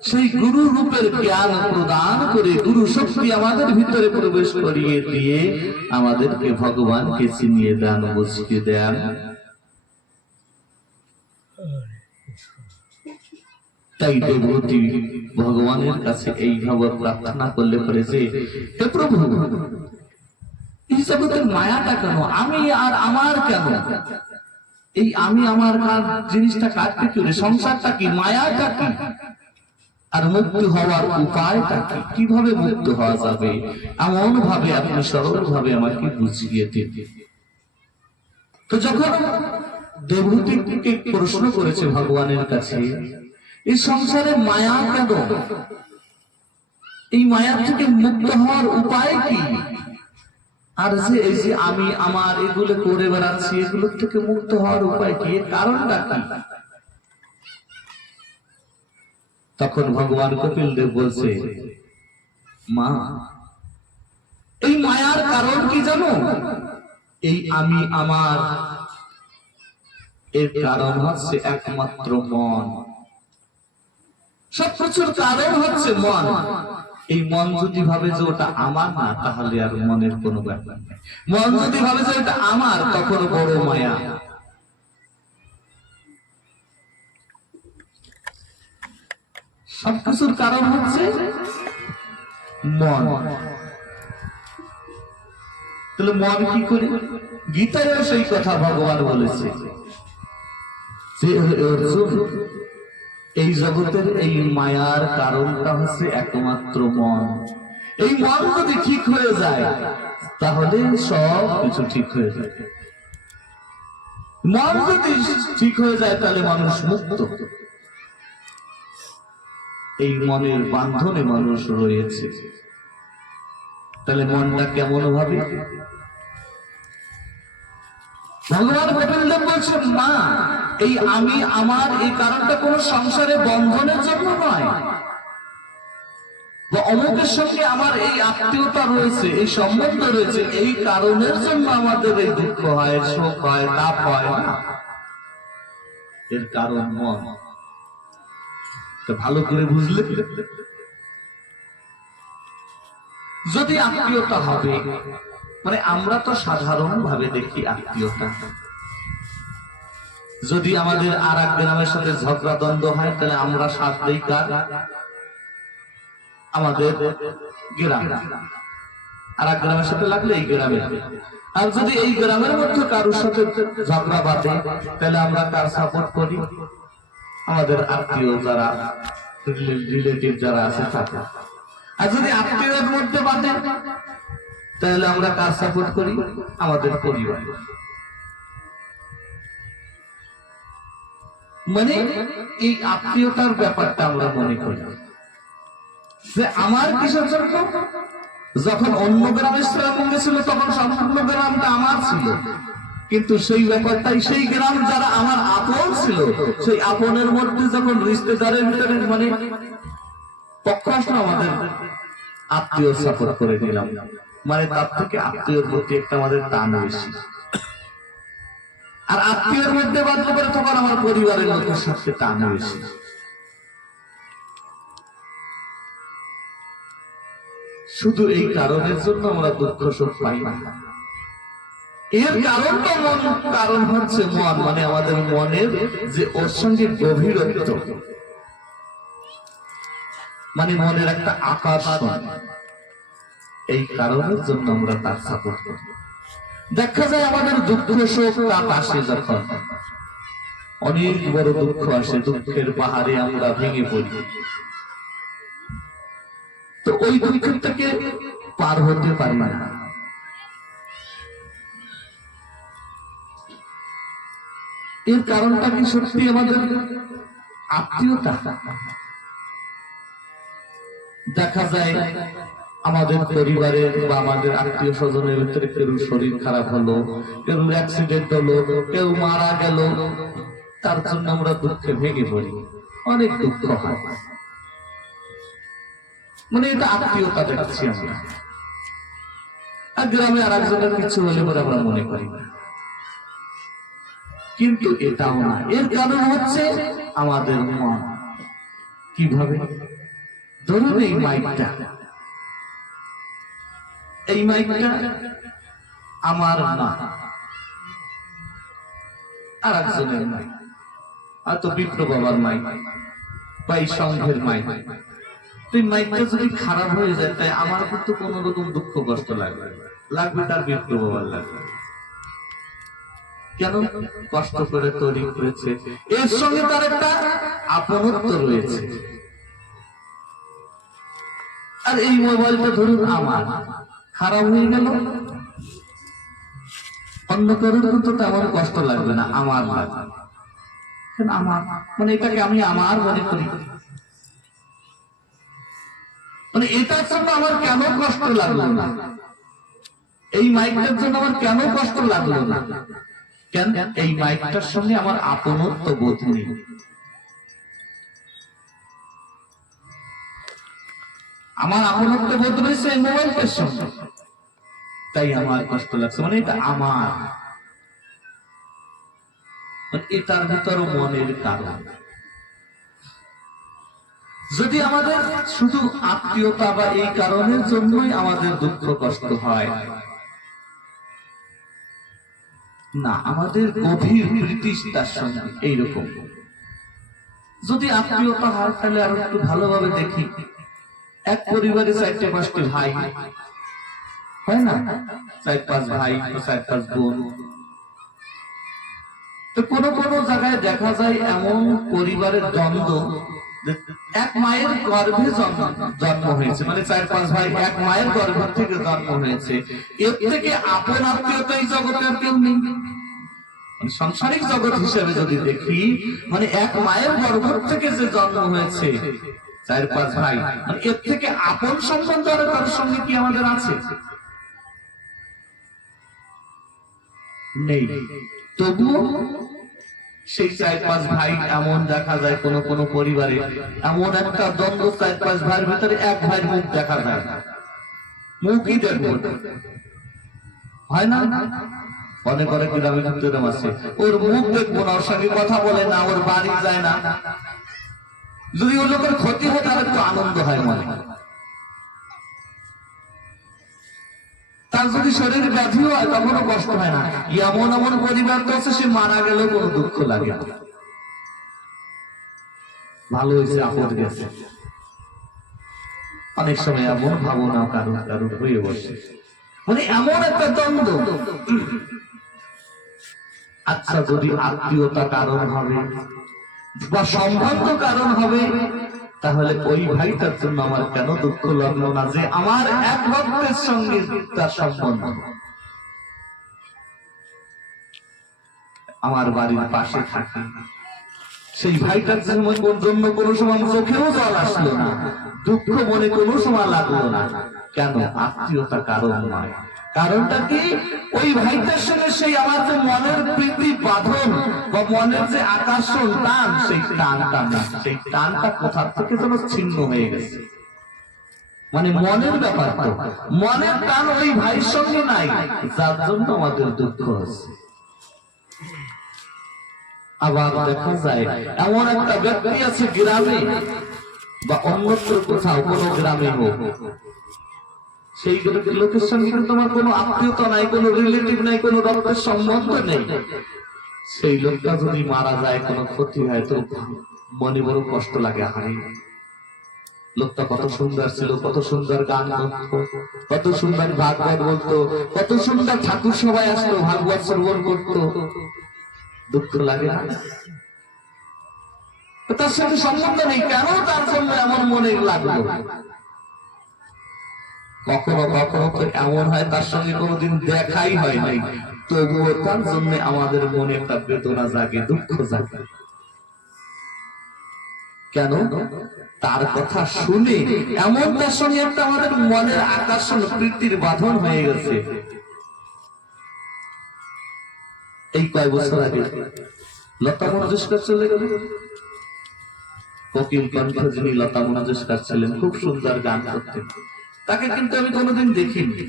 সেই গুরু রূপের জ্ঞান প্রদান করে, গুরু শক্তি আমাদের ভিতরে প্রবেশ করিয়ে দিয়ে আমাদেরকে ভগবানকে চিনিয়ে দেন, বুঝিয়ে দেন। তাই দেবতী ভগবানের কাছে এইভাবে প্রার্থনা করলে পরে যে, হে প্রভু, এই জগতের মায়াটা কেন, আমি আর আমার কেন, এই আমি আমার জিনিসটা কাটতে চলে, সংসারটা কি, মায়াটা কি, আর মুক্ত হওয়ার উপায়টা কি, কিভাবে মুক্ত হওয়া যাবে, এমন ভাবে আপনি সরল ভাবে আমাকে বুঝিয়ে দিন। তো যখন দেবতীকে প্রশ্ন করেছে ভগবানের কাছে, এই সংসারে মায়া কেন, এই মায়া থেকে মুক্ত হওয়ার উপায় কি, আর যে এই যে আমি আমার এগুলো করে বেড়াচ্ছি, এগুলো থেকে মুক্ত হওয়ার উপায় কি, কারণটা কি? তখন ভগবান কপিল দেব বলছে, মা, এই মায়ার কারণ কি জানো? এই আমি আমার, এর কারণ হচ্ছে একমাত্র মন। সব কিছুর কারণ হচ্ছে মন। এই মন যদি ভাবে যে ওটা আমার না, তাহলে আর মনের কোনো ব্যাপার নেই। মন যদি ভাবে যে ওটা আমার, তখন বড় মায়া। সবকিছুর কারণ হচ্ছে মন। তাহলে মন কি করে? গীতায়ও সেই কথা ভগবান বলেছে যে, অর্জুন, এই জগতের এই মায়ার কারণটা হচ্ছে একমাত্র মন। এই মন যদি ঠিক হয়ে যায় তাহলে সব কিছু ঠিক হয়ে যায়। মন যদি ঠিক হয়ে যায় তাহলে মানুষ মুক্ত। এই মনের বান্ধনে মানুষ রয়েছে। তাহলে মনটা কেমন ভাবে? ভগবান কপিলদেব বলছেন, মা, এই আমি আমার এই কারণটা কোন সংসারে বন্ধনের জন্য নয়, বা অমুকের সঙ্গে আমার এই আত্মীয়তা রয়েছে, এই সম্বন্ধ রয়েছে, এই কারণের জন্য আমাদের এই দুঃখ হয়, শোক হয়, তাপ হয় না। এর কারণ মন। ভালো করে বুঝলে, যদি আত্মীয়তা হবে, মানে আমরা তো সাধারণ ভাবে দেখি আত্মীয়তা, যদি আমাদের আর এক গ্রামের সাথে ঝগড়া দ্বন্দ্ব হয় তাহলে আমরা সাথ দেই কার? আমাদের গ্রাম। আর এক গ্রামের সাথে লাগলে এই গ্রামের। আর যদি এই গ্রামের মধ্যে কারোর সাথে ঝগড়া বাঁধে তাহলে আমরা কার সাপোর্ট করি? আমাদের আত্মীয় যারা, রিলেটিভ যারা আছে তারা। আর যদি আত্মীয়দের মধ্যে বাঁধে তাহলে আমরা কার সাপোর্ট করি? আমাদের পরিবার। মানে এই আত্মীয়তার ব্যাপারটা আমরা মনে করি যে আমার কিসের জন্য? যখন অন্য গ্রামে শ্রীরামঙ্গে ছিল তখন সম্পূর্ণ গ্রামটা আমার ছিল, কিন্তু সেই ব্যাপারটাই সেই গ্রাম যারা আমার আপন ছিল, সেই আপনের মধ্যে যখন রিশতেদারের ভিতরে মানে পক্ষ আসলো, আমাদের আত্মীয় সাপোর্ট করে দিলাম, মানে তার থেকে আত্মীয়র প্রতি একটা আমাদের টান বেশি। আর আত্মীয়ের মধ্যে বাঁধলে পরে তখন আমার পরিবারের লোকের সাথে টান বেশি। শুধু এই কারণের জন্য আমরা দুঃখ সুখ পাই না। এর কারণটা মন, কারণ হচ্ছে মন, মানে আমাদের মনের যে ওর সঙ্গে গভীরত্ব, মানে মনের একটা আকর্ষণ। এই কারণের জন্য আমরা তার সাপোর্ট করি। দেখা যায় আমাদের দুঃখ শোক তাপ আসে, যখন অনেক বড় দুঃখ আসে, দুঃখের পাহাড়ে আমরা ভেঙে পড়ি, তো ওই দুঃখের থেকে পার হতে পারি না। এর কারণটা কি সত্যি আমাদের আত্মীয়তা? দেখা যায় আমাদের পরিবারের বা আমাদের আত্মীয় স্বজনের ভিতরে কেউ শরীর খারাপ হলো, কেউ অ্যাক্সিডেন্ট হলো, কেউ মারা গেল, তার জন্য আমরা দুঃখে ভেঙে পড়ি, অনেক দুঃখ হয়। মানে এটা আত্মীয়তা দেখাচ্ছি আমরা। আর গ্রামে আর একজনের কিছু হলে পরে আমরা মনে করি না, কিন্তু এটাও না। এর কারণ হচ্ছে আমাদের মন। কিভাবে? ধরুন এই মাইকটা, এই মাইকটা আমার না, আর একজনের মাইক, হয়তো বিপ্র বাবার মাইক বা এই সংঘের মাইক। এই মাইকটা যদি খারাপ হয়ে যায়, তাই আমার কিন্তু কোন রকম দুঃখ কষ্ট লাগবে, তার বিপ্র বাবার লাগবে। কেন? কষ্ট করে তৈরি করেছে, এর সঙ্গে তার একটা আপনত্ব রয়েছে। আর এই মোবাইলটা ধরুন আমার, খারাপ হয়ে গেল, অন্য কারোর কিন্তু তেমন কষ্ট লাগবে না, আমার লাগবে। আমার মানে এটাকে আমি আমার মনে করি, মানে এটার জন্য আমার কেন কষ্ট লাগলো না, এই মাইকটার জন্য আমার কেন কষ্ট লাগলো না? কেন? এই মাইকটার সঙ্গে আমার আপনত্ব বোধ নেই। আমার আপনত্ব বোধ রয়েছে এই মোবাইলটার সঙ্গে, তাই আমার কষ্ট লাগছে। মানে এটা আমার, এটার ভিতরে মনের কারণ। যদি আমাদের শুধু আত্মীয়তা বা এই কারণের জন্যই আমাদের দুঃখ কষ্ট হয় না, আমাদের গভীর প্রীতি তার সঙ্গে এইরকম। যদি আত্মীয়তা হয় তাহলে আরো একটু ভালোভাবে দেখি, এক পরিবারে 4-5টি ভাই হয় না, 4-5 ভাই, 4-5 বোন। তো কোন কোন জায়গায় দেখা যায় এমন পরিবারের দ্বন্দ্ব, এক মায়ের গর্ভে জন্ম হয়েছে, মানে 4-5 ভাই এক মায়ের গর্ভ থেকে জন্ম হয়েছে, এর থেকে আপন আত্মীয়তা এই জগতে আর কেউ নেই। সাংসারিক জগৎ হিসেবে যদি দেখি, মানে এক মায়ের গর্ভ থেকে যে জন্ম হয়েছে 4-5 ভাই, মানে এর থেকে আপন সম্বন্ধ আর কারোর সঙ্গে কি আমাদের আছে? নেই। তবুও সেই 4-5 ভাই এমন দেখা যায় কোন কোন পরিবারে এমন একটা দ্বন্দ্ব, 4-5 ভাইয়ের ভিতরে এক ভাইয়ের মুখ দেখা যায়, মুখই দেখবো, হয় না? অনেক অনেক গ্রামে এরকম আছে, ওর মুখ দেখবো না, ওর সঙ্গে কথা বলে না, ওর বাড়ি যায় না। যদি ওই লোকের ক্ষতি হয় তার একটু আনন্দ হয় মনে, তার যদি শরীর ব্যাধি হয় তখনও কষ্ট হয় না। এমন এমন পরিবার তো আছে, সে মারা গেলেও কোনো দুঃখ লাগে না, ভালো হয়েছে আপদ গেছে। অনেক সময় এমন ভাবনা কারণ কারণ হয়ে বসে, মানে এমন একটা দ্বন্দ্ব। আচ্ছা, যদি আত্মীয়তা কারণ হবে বা সম্বন্ধ কারণ হবে, তাহলে ওই ভাইটার জন্য আমার কেন দুঃখ লাগলো না যে আমার এক ভক্তের সঙ্গে তার সম্বন্ধ, আমার বাড়ির পাশে থাকে, সেই ভাইটার জন্য কোনো সময় চোখেও জল আসলো না, দুঃখ মনে কোনো সময় লাগলো না। কেন? আত্মীয়তা কারণ নয়। কারণটা কি? ওই ভাইটার সঙ্গে সেই আমার যে মনের প্রীতি বাঁধন বা মনের যে আকর্ষণ টান, সেই টানটা না, সেই টানটা কোথা থেকে যেন ছিন্ন হয়ে গেছে। মানে মনের ব্যাপার, তো মনের টান ওই ভাইয়ের সঙ্গে নাই, যার জন্য আমাদের দুঃখ হচ্ছে। আবার দেখা যায় এমন একটা ব্যক্তি আছে গ্রামে বা অন্যত্র কোথাও, কোনো গ্রামে হোক, সেই লোকের সঙ্গে কিন্তু তোমার কোনো আত্মীয়তা নাই, কোনো রিলেটিভ নাই, কোনো রক্তের সম্বন্ধ নেই। সেই লোকটা যদি মারা যায়, কোনো ক্ষতি হয়, তো মনে বড় কষ্ট লাগে। হারি, লোকটা কত সুন্দর ছিল, কত সুন্দর গান করতো, কত সুন্দর ভাগবত বলতো, কত সুন্দর ঠাকুর সবাই আসতো, ভাগবত শ্রবণ করতো, দুঃখ লাগে না? তার সাথে সম্বন্ধ নেই, কেন তার জন্য এমন মনে লাগলো? কখনো কখনো তো এমন হয় তার সঙ্গে কোনোদিন দেখাই হয় নাই, তবুও তার জন্য আমাদের মনে একটা বেদনা জাগে, দুঃখ জাগে। কেন? তার কথা শুনে এমন তার সঙ্গে একটা আমাদের মনের আকর্ষণ, প্রীতির বাঁধন হয়ে গেছে। এই কয় বছর আগে লতা মঙ্গেশকর চলে গেল। কোকিল কণ্ঠ যিনি লতা মঙ্গেশকর ছিলেন, খুব সুন্দর গান করতেন, তাকে কিন্তু আমি কোনোদিন দেখিনি।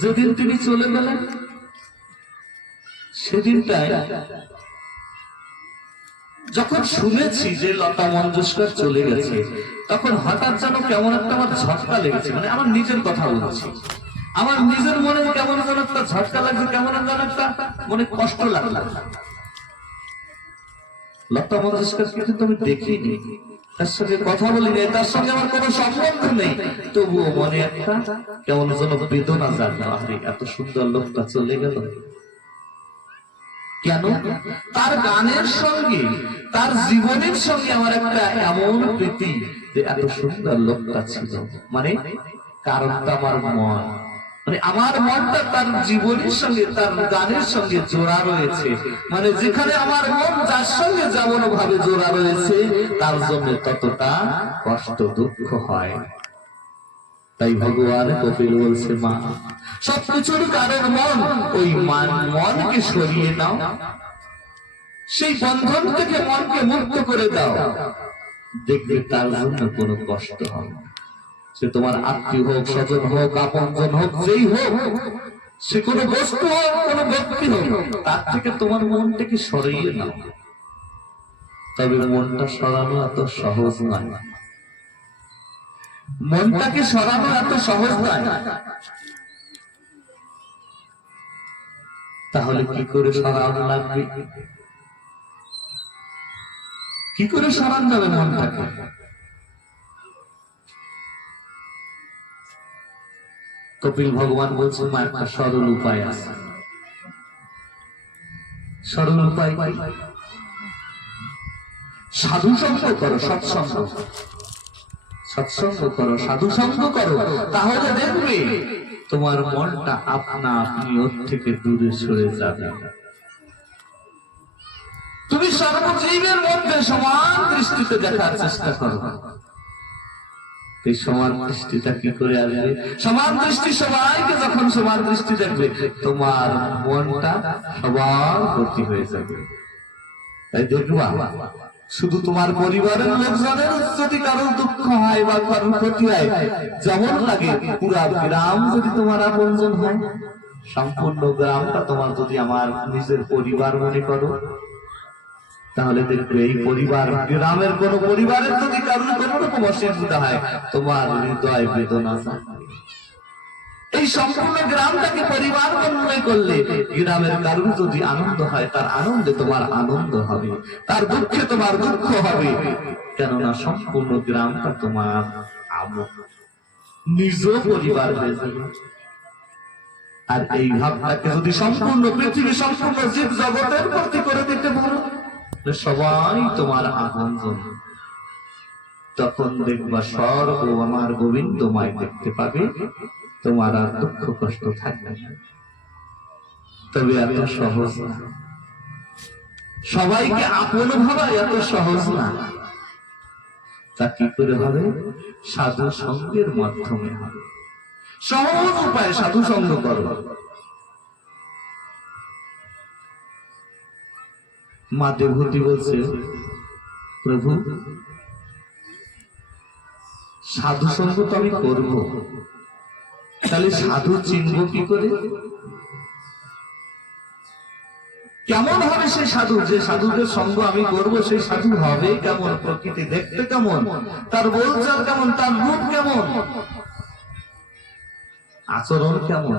যেদিন তিনি চলে গেলেন সেদিনটায় যখন শুনেছি যে লতা মঙ্গেশকর চলে গেছে, তখন হঠাৎ যেন কেমন একটা আমার ঝটকা লেগেছে। মানে আমার নিজের কথা বলছি, আমার নিজের মনে কেমন যেন একটা ঝটকা লাগছে, কেমন যেন একটা মনে কষ্ট লাগলো। লতা মঙ্গেশকরকে কিন্তু আমি দেখিনি, তার সঙ্গে কথা বলিনি, তার সঙ্গে আমার কোনো সম্বন্ধ নেই, তবুও মনে একটা কেমন যেন বেদনা জাগলো। আপনি এত সুন্দর লোকটা চলে গেল কেন? তার গানের সঙ্গে, তার জীবনের সঙ্গে আমার একটা এমন প্রীতি, যে এত সুন্দর লোকটা ছিল। মানে কারণটা আমার মন, মানে আমার মনটা তার জীবনের সঙ্গে, তার গানের সঙ্গে জোড়া রয়েছে। মানে যেখানে আমার মন যার সঙ্গে যেমন ভাবে জোড়া রয়েছে, তার জন্য ততটা কষ্ট দুঃখ হয়। তাই ভগবান কপিল বলছে, মা সবকিছুর কারণ মন, ওই মনকে সরিয়ে নাও, সেই বন্ধন থেকে মনকে মুক্ত করে দাও, দেখবে তার জন্য কোনো কষ্ট হবে না। সে তোমার আত্মীয় হোক, স্বজন হোক, আপনজন হোক, যেই হোক, সে কোনো বস্তু হোক, কোনো ব্যক্তি হোক, তার থেকে তোমার মনটাকে সরিয়ে নাও। তবে মনটা সরানো এত সহজ নয়, মনটাকে সরানো এত সহজ নয়। তাহলে কি করে সরানো লাগবে? কি করে সরানো যাবে মনটাকে? কপিল ভগবান বলছেন, মা একটা সরল উপায় আছে। সরল উপায় সাধু সঙ্গ করো, সৎসঙ্গ, সৎসঙ্গ করো, সাধু সঙ্গ করো, তাহলে দেখবে তোমার মনটা আপনা আপনি ওর থেকে দূরে সরে যাবে। তুমি সর্বজীবের মধ্যে সমান দৃষ্টিতে দেখার চেষ্টা করো। এই সমান দৃষ্টিটা কি করে আসবে? সমান দৃষ্টি সবাইকে যখন সমান দৃষ্টি দেখবে, তোমার মনটা সবার প্রতি হয়ে যাবে। তাই দেখবা, শুধু তোমার পরিবারের লোকজনের যদি কারো দুঃখ হয় বা কারো ক্ষতি হয়, যেমন লাগে পুরা গ্রাম যদি তোমার আপনজন হয়, সম্পূর্ণ গ্রামটা তোমার যদি আমার নিজের পরিবার মনে করো, তাহলে দেখবে এই পরিবার, গ্রামের কোন পরিবারের যদি কারোর কোন রকম অসুবিধা হয়, তোমার হৃদয় বেদনা জাগে। এই সম্পূর্ণ গ্রামটাকে পরিবার মনে করলে, গ্রামের কারোর যদি আনন্দ হয়, তার আনন্দে তোমার আনন্দ হবে, তার দুঃখে তোমার দুঃখ হবে। কেননা সম্পূর্ণ গ্রামটা তোমার নিজ পরিবার হয়ে যাবে। আর এই ভাবটাকে যদি সম্পূর্ণ পৃথিবী, সম্পূর্ণ জীব জগতের প্রতি করে দিতে পারো, সবাই তোমার আপনজন, তখন দেখবা স্বর্গ আমার গোবিন্দময় দেখতে পাবে, তোমার আর দুঃখ কষ্ট থাকবে না। তবে এত সহজ না, সবাইকে আপন ভাবা এত সহজ না। তা কি করে হবে? সাধু সঙ্গের মাধ্যমে হবে। সহজ উপায়, সাধু সঙ্গ করো। মা দেবহূতি বলছে, প্রভু সাধু সঙ্গ তো আমি করব, তাহলে সাধু চিনব কি করে? কেমন হবে সেই সাধু? যে সাধুদের সঙ্গ আমি করব, সেই সাধু হবে কেমন, প্রকৃতি দেখতে কেমন, তার বলচাল কেমন, তার রূপ কেমন, আচরণ কেমন?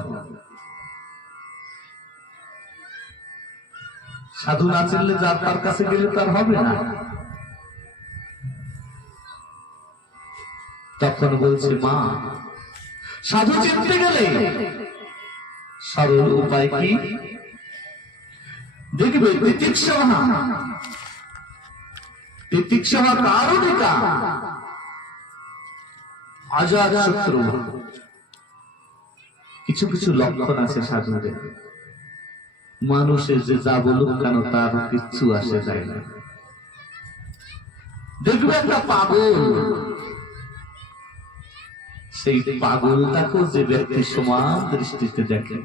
সাধু না চিনলে যার তার কাছে গেলে তার হবে না। তখন বলছে, মা সাধু চিনতে গেলে সরল উপায় কি? দেখবে তিতিক্ষা কারণিকা অজাত শত্রু, কিছু কিছু লক্ষণ আছে সাধুদের, মানুষের যে যা বলুক কেন তার কিচ্ছু আসে যায় না। দেখবে একটা পাগল, সেই পাগলটাকেও যে ব্যক্তি সমান দৃষ্টিতে দেখে,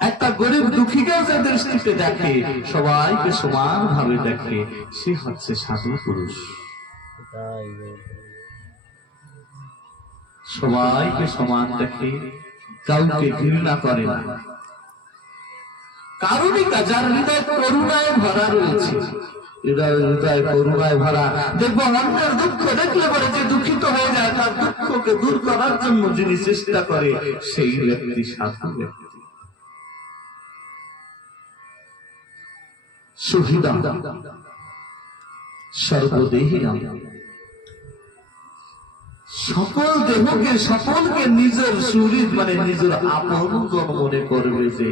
একটা গরিব দুঃখীকেও যে দৃষ্টিতে দেখে, সবাইকে সমান ভাবে দেখে, সে হচ্ছে সাধু পুরুষ। সবাইকে সমান দেখে, কাউকে ঘৃণা করে না। কারুণিকা, যার হৃদয় করুণায় ভরা রয়েছে, হৃদয় করুণায় ভরা, দেখবো অন্যের দুঃখ দেখলে পরে যে দুঃখিত হয়ে যায়, তার দুঃখকে দূর করার জন্য যিনি চেষ্টা করে, সেই ব্যক্তি সাধু ব্যক্তি। সুহৃদম সর্বদেহিনম, সকল দেহকে সকলকে নিজের সুহৃদ মানে নিজের আপনজন মনে করবে। যে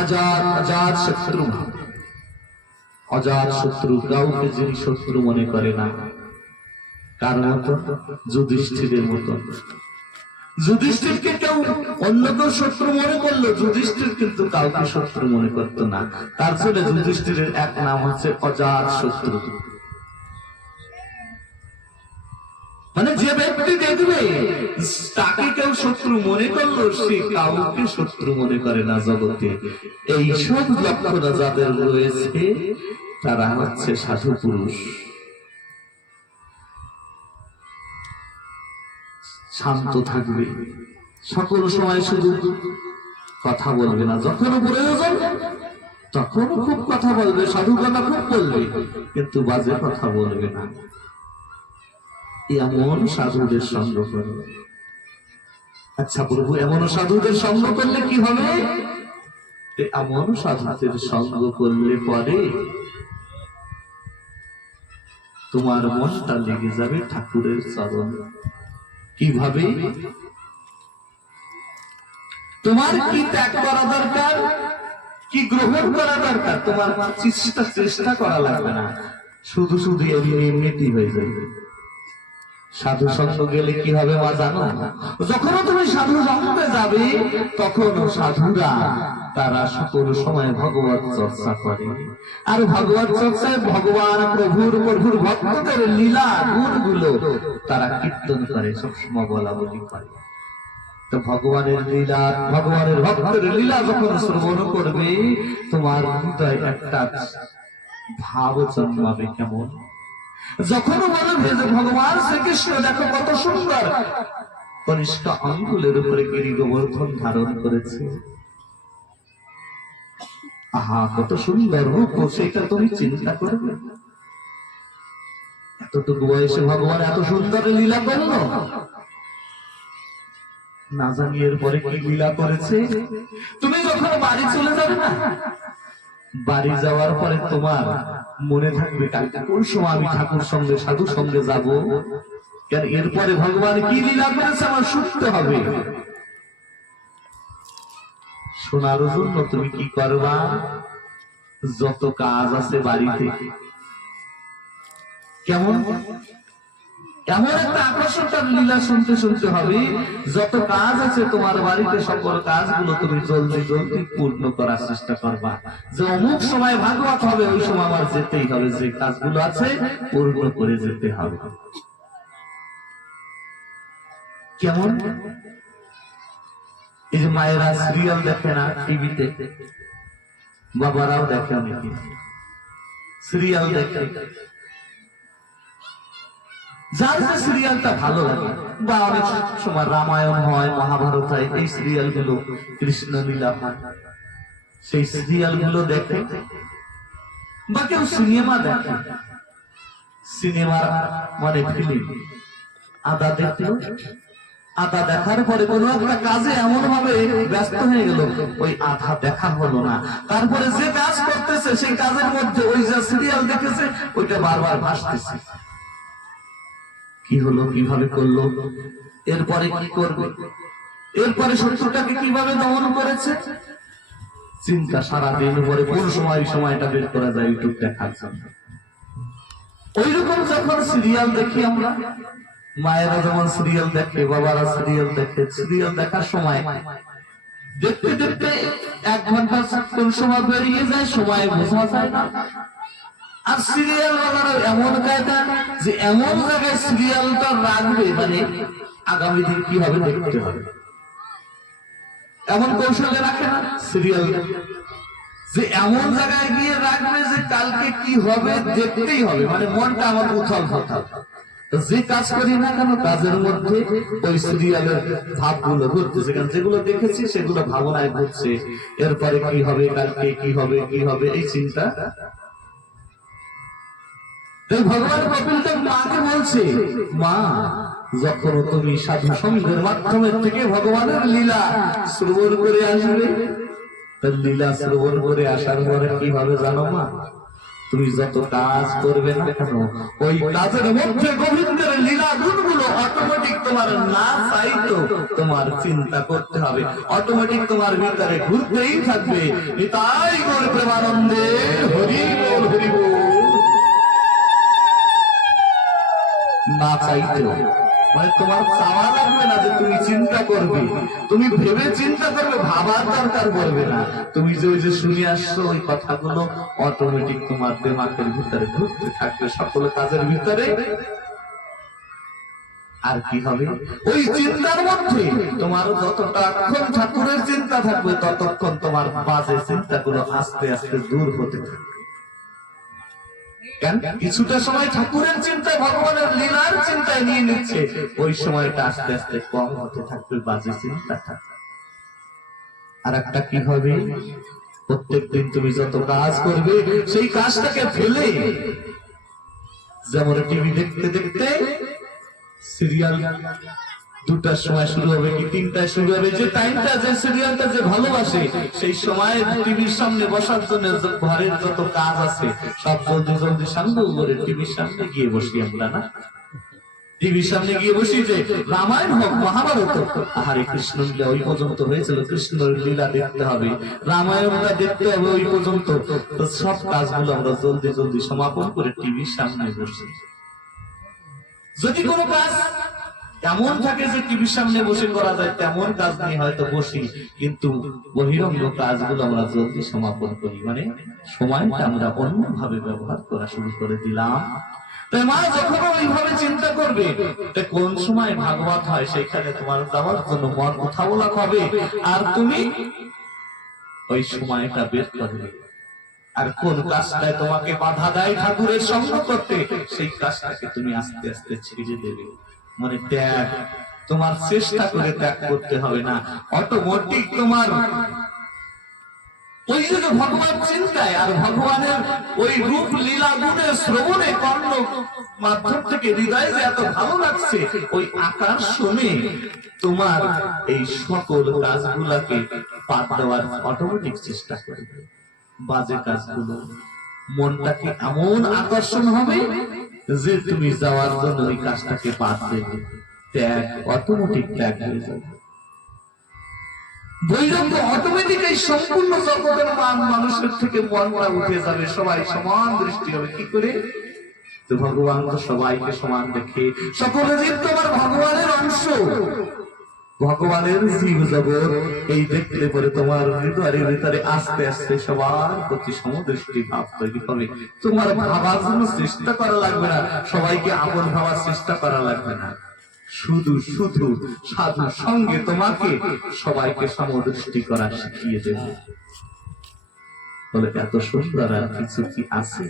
আজাদ শত্রু, অজাত শত্রু, কাউকে যিনি শত্রু মনে করে না। কার মতো? যুধিষ্ঠিরের মতো। যুধিষ্ঠিরকে কেউ অন্য কেউ শত্রু মনে করলো, যুধিষ্ঠির কিন্তু কাউকে শত্রু মনে করতো না। তার ছেলে যুধিষ্ঠিরের এক নাম হচ্ছে অজাত শত্রু। মানে যে ব্যক্তি দেখবে তাকে কেউ শত্রু মনে করলো, সে কাউকে শত্রু মনে করে না জগতে। এই সব লক্ষণ যাদের রয়েছে তারা হচ্ছে সাধু পুরুষ। শান্ত থাকবে, সকল সময় শুধু কথা বলবে না, যখন প্রয়োজন তখন খুব কথা বলবে, সাধু কথা খুব বলবে, কিন্তু বাজে কথা বলবে না। এমন সাধুদের সঙ্গ করবে। আচ্ছা প্রভু, এমন সাধুদের সঙ্গ করলে কি হবে? এমন সাধুদের সঙ্গ করলে পরে তোমার মনটা লেগে যাবে ঠাকুরের চরণ। কিভাবে? তোমার কি ত্যাগ করা দরকার, কি গ্রহণ করা দরকার, তোমার চেষ্টা করা লাগবে না, শুধু শুধু এমনিতেই হয়ে যাবে। সাধু সঙ্গ গেলে কি হবে মা জানো? যখন তুমি সাধু সঙ্গে যাবে তখন সাধুরা তারা সকল সময় ভগবত চর্চা করে, আর ভগবত চর্চায় ভগবান প্রভুর ভক্তদের লীলা গুণগুলো তারা কীর্তন করে, সবসময় বলা বলি করে। তো ভগবানের লীলা, ভগবানের ভক্তের লীলা যখন শ্রবণ করবে, তোমার হৃদয় একটা ভাব জন্মাবে। কেমন? যখন বলবে যে ভগবান শ্রীকৃষ্ণ দেখো কত সুন্দর, কনিষ্ঠ আঙ্গুলের উপরে গিরি গোবর্ধন ধারণ করেছে, আহা কত সুন্দর রূপ, সেটা তুমি চিন্তা করবে। এতটুকু বয়সে ভগবান এত সুন্দর লীলা করলো, না জানি এরপরে কি লীলা করেছে। তুমি যখন বাড়ি চলে যাবে না, বাড়ি যাওয়ার পরে তোমার মনে থাকবে কালকে কোন সময় আমি ঠাকুর সঙ্গে সাধু সঙ্গে যাব, কারণ এরপরে ভগবান কি লীলা করেছে আমার শুনতে হবে। শোনার জন্য তুমি কি করবা? যত কাজ আছে বাড়িতে, কেমন এমন একটা আকর্ষণের লীলা শুনতে শুনতে হবে। যত কাজ আছে তোমার বাড়িতে, সকল কাজগুলো তুমি জলদি জলদি পূর্ণ করার চেষ্টা করবা। যে অমুক সময় ভাগবত হবে, ওই সময় আমার যেতেই হবে, যে কাজগুলো আছে পূর্ণ করে যেতে হবে। কেমন? এই যে মায়েরা সিরিয়াল দেখে না টিভিতে, বাবারাও দেখে, অনেকে সিরিয়াল দেখে, যার যে সিরিয়ালটা ভালো লাগে, বা অনেক সময় রামায়ণ হয়, মহাভারত হয়, এই সিরিয়াল গুলো কৃষ্ণ লীলা হয়, সেই সিরিয়াল গুলো দেখে। বা কেউ সিনেমা দেখে, সিনেমা মানে ফিল্ম, আদা দেখলো, আধা দেখার পরে কোনো একটা কাজে এমন ভাবে ব্যস্ত হয়ে গেল, ওই আধা দেখা হলো না। তারপরে যে কাজ করতেছে সেই কাজের মধ্যে ওই যে সিরিয়াল দেখেছে ওইটা বারবার ভাসতেছে। কি হলো, কিভাবে করলো, এরপরে কি করবে, এরপরে শত্রুটাকে কিভাবে দমন করেছে, চিন্তা সারাদিন পরে কোন সময়টা বের করা যায় ইউটিউব দেখার জন্য। ওই রকম যখন সিরিয়াল দেখি আমরা, মায়েরা যেমন সিরিয়াল দেখে, বাবারা সিরিয়াল দেখে, সিরিয়াল দেখার সময় দেখতে দেখতে 1 ঘন্টা কোন সময় বেরিয়ে যায় সময় বোঝা যায় না। আর সিরিয়াল বাবারা এমন কায়দা যে এমন জায়গায় সিরিয়ালটা রাখবে, মানে আগামী দিন কি হবে দেখতে হবে, এমন কৌশলে রাখে না সিরিয়াল, যে এমন জায়গায় গিয়ে রাখবে যে কালকে কি হবে দেখতেই হবে, মানে মনটা আমার উথাল পাথাল। যে কাজ করি না কেন কাজের মধ্যে ওই সিরিয়ালের ভাবগুলো ঘুরতেছে, কারণ যেগুলো দেখেছি সেগুলো ভাবনায় ঘুরছে, এরপরে কি হবে, কালকে কি হবে, কি হবে, এই চিন্তা। ভগবান কপিলদেব মাকে বলছে, মা যখন তুমি সাধু সঙ্গের মাধ্যমে থেকে ভগবানের লীলা শ্রবণ করে আসবে, তার লীলা শ্রবণ করে আসার পরে কি হবে জানো মা, তুমি যত কাজ করবে না কেন ওই কাজের মধ্যে গোবিন্দের লীলা গুণগুলো অটোমেটিক তোমার না চাইতো তোমার চিন্তা করতে হবে, অটোমেটিক তোমার ভিতরে ঘুরতেই থাকবে। তাই গৌর প্রেমানন্দে হরি বল হরি বল। না চাইতেও মানে তোমার চাওয়া লাগবে না যে তুমি চিন্তা করবে, তুমি ভেবে চিন্তা করবে, ভাবার দরকার পড়বে না। তুমি যে ওই যে শুনে আসছো ওই কথাগুলো অটোমেটিক তোমার দিমাগের ভিতরে ঘুরতে থাকবে সকল কাজের ভিতরে। আর কি হবে, ওই চিন্তার মধ্যে তোমার যতক্ষণ ঠাকুরের চিন্তা থাকবে ততক্ষণ তোমার বাজে চিন্তাগুলো আস্তে আস্তে দূর হতে থাকবে। কিছুটা সময় ঠাকুরের চিন্তায় ভগবানের লীলার চিন্তায় নিয়ে নিচ্ছে, ওই সময়টা আস্তে আস্তে কম হতে থাকবে বাজে চিন্তা থাকবে। আর একটা কি হবে, প্রত্যেকদিন তুমি যত কাজ করবে সেই কাজটাকে ফেলে, যেমন টিভি দেখতে দেখতে সিরিয়াল 2টার সময় শুরু হবে কি 3টায় শুরু হবে, যে টাইমটা যে সিরিয়ালটা যে ভালোবাসে সেই সময় টিভির সামনে বসার জন্য ঘরের যত কাজ আছে সব জলদি জলদি সামনে করে টিভির সামনে গিয়ে বসি আমরা না, টিভির সামনে গিয়ে বসি যে রামায়ণ হোক মহাভারত হোক, আহারে কৃষ্ণ লীলা ওই পর্যন্ত হয়েছিল, কৃষ্ণের লীলা দেখতে হবে, রামায়ণটা দেখতে হবে ওই পর্যন্ত। তো সব কাজগুলো আমরা জলদি জলদি সমাপন করে টিভির সামনে বসি। যদি কোনো কাজ এমন থাকে যে টিভির সামনে বসে করা যায় তেমন কাজ নিয়ে হয়তো বসি, কিন্তু বহিরঙ্গ কাজগুলো আমরা জলদি সমাপন করি, মানে সময়টা আমরা অন্যভাবে ব্যবহার করা শুরু করে দিলাম। তাই মা যখন ওইভাবে চিন্তা করবে কোন সময় ভাগবত হয় সেখানে তোমার যাওয়ার জন্য মন উঠাবলা হবে, আর তুমি ওই সময়টা বের করবে। আর কোন কাজটায় তোমাকে বাধা দেয় ঠাকুরের সঙ্গ করতে সেই কাজটাকে তুমি আস্তে আস্তে ছেড়ে দেবে। মানে ত্যাগ তোমার চেষ্টা করে ত্যাগ করতে হবে না, অটোমেটিক তোমার ওই যে ভগবান চিন্তায় আর ভগবানের ওই রূপ লীলা গুণের শ্রবণে কর্ণ মাধ্যম থেকে হৃদয় যে এত ভালো লাগছে, ওই আকাশ শুনে তোমার এই সকল কাজগুলাকে বাদ দেওয়ার অটোমেটিক চেষ্টা করবে। বাজে কাজগুলো মনটাকে এমন আকর্ষণ হবে যে তুমি যাওয়ার জন্য ওই কাজটাকে বাদ দেবে, ত্যাগ অটোমেটিক ত্যাগ হয়ে যাবে। বৈরাগ্য অটোমেটিক এই সম্পূর্ণ জগতের মানুষের থেকে মনটা উঠে যাবে, সবাই সমান দৃষ্টি হবে। কি করে? তো ভগবান তো সবাইকে সমান দেখে, সকলে জীব তোমার ভগবানের অংশ, ভগবানের জীব জগৎ এই দেখলে পরে তোমার হৃদয়ের ভিতরে আস্তে আস্তে সবার প্রতি সমদৃষ্টি ভাব তৈরি হবে। তোমার ভাবার জন্য চেষ্টা করা লাগবে না, সবাইকে আপন ভাবার চেষ্টা করা লাগবে না, শুধু শুধু সাধু সঙ্গে তোমাকে সবাইকে সমদৃষ্টি করা শিখিয়ে দেবে। বলে এত সুন্দর আর কিছু কি আছে?